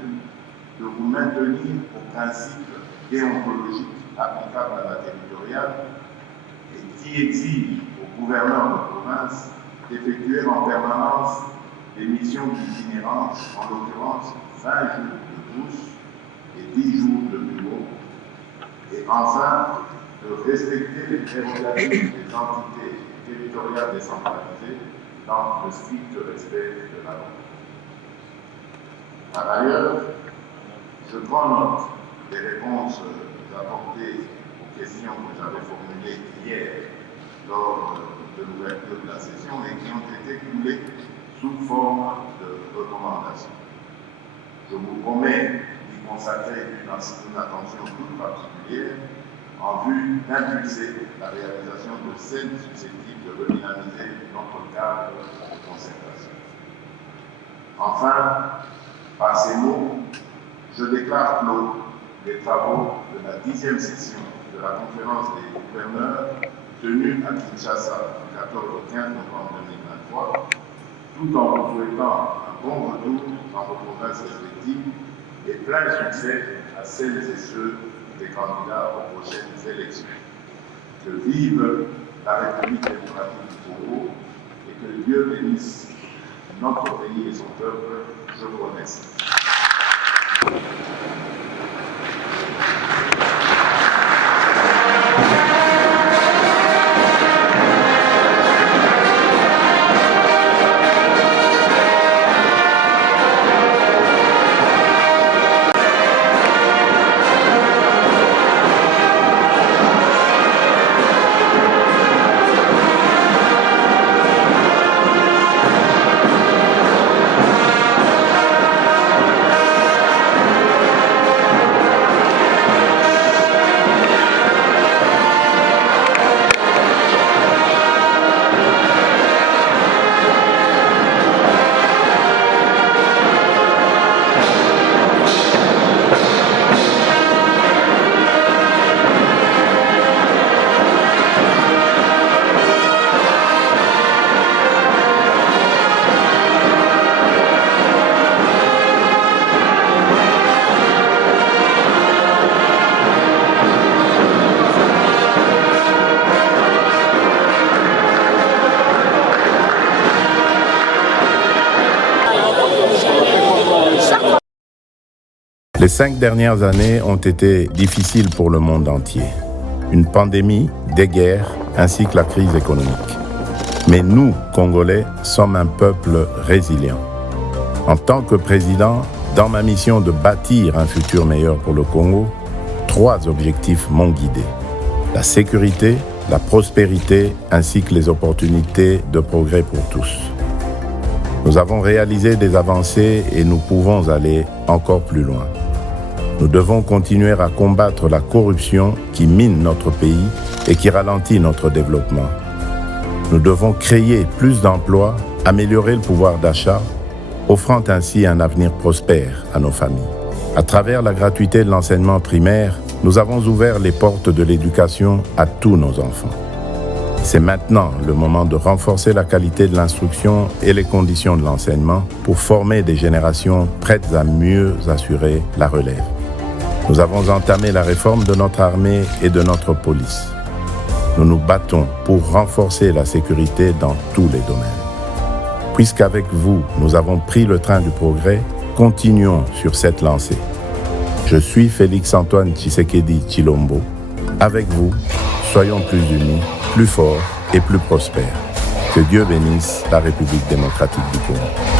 aux principes déontologiques applicables à la territoriale et qui exigent au gouverneur de province d'effectuer en permanence des missions d'itinérance, en l'occurrence 20 jours de brousse et 10 jours de bureau, et enfin de respecter les prérogatives des entités territoriales décentralisées dans le strict respect de la loi. Par ailleurs, je prends note des réponses apportées aux questions que j'avais formulées hier lors de l'ouverture de la session et qui ont été coulées sous forme de recommandations. Je vous promets d'y consacrer une attention toute particulière en vue d'impulser la réalisation de celles susceptibles de redynamiser notre cadre de concertation. Enfin, par ces mots, je déclare clos les travaux de la 10e session de la conférence des gouverneurs tenue à Kinshasa du 14 au 15 novembre 2023, tout en vous souhaitant un bon retour dans vos provinces respectives et plein succès à celles et ceux des candidats aux prochaines élections. Que vive la République démocratique du Congo et que Dieu bénisse notre pays et son peuple. Je vous remercie. Les 5 dernières années ont été difficiles pour le monde entier. Une pandémie, des guerres, ainsi que la crise économique. Mais nous, Congolais, sommes un peuple résilient. En tant que président, dans ma mission de bâtir un futur meilleur pour le Congo, 3 objectifs m'ont guidé. La sécurité, la prospérité, ainsi que les opportunités de progrès pour tous. Nous avons réalisé des avancées et nous pouvons aller encore plus loin. Nous devons continuer à combattre la corruption qui mine notre pays et qui ralentit notre développement. Nous devons créer plus d'emplois, améliorer le pouvoir d'achat, offrant ainsi un avenir prospère à nos familles. À travers la gratuité de l'enseignement primaire, nous avons ouvert les portes de l'éducation à tous nos enfants. C'est maintenant le moment de renforcer la qualité de l'instruction et les conditions de l'enseignement pour former des générations prêtes à mieux assurer la relève. Nous avons entamé la réforme de notre armée et de notre police. Nous nous battons pour renforcer la sécurité dans tous les domaines. Puisqu'avec vous, nous avons pris le train du progrès, continuons sur cette lancée. Je suis Félix-Antoine Tshisekedi Tshilombo. Avec vous, soyons plus unis, plus forts et plus prospères. Que Dieu bénisse la République démocratique du Congo.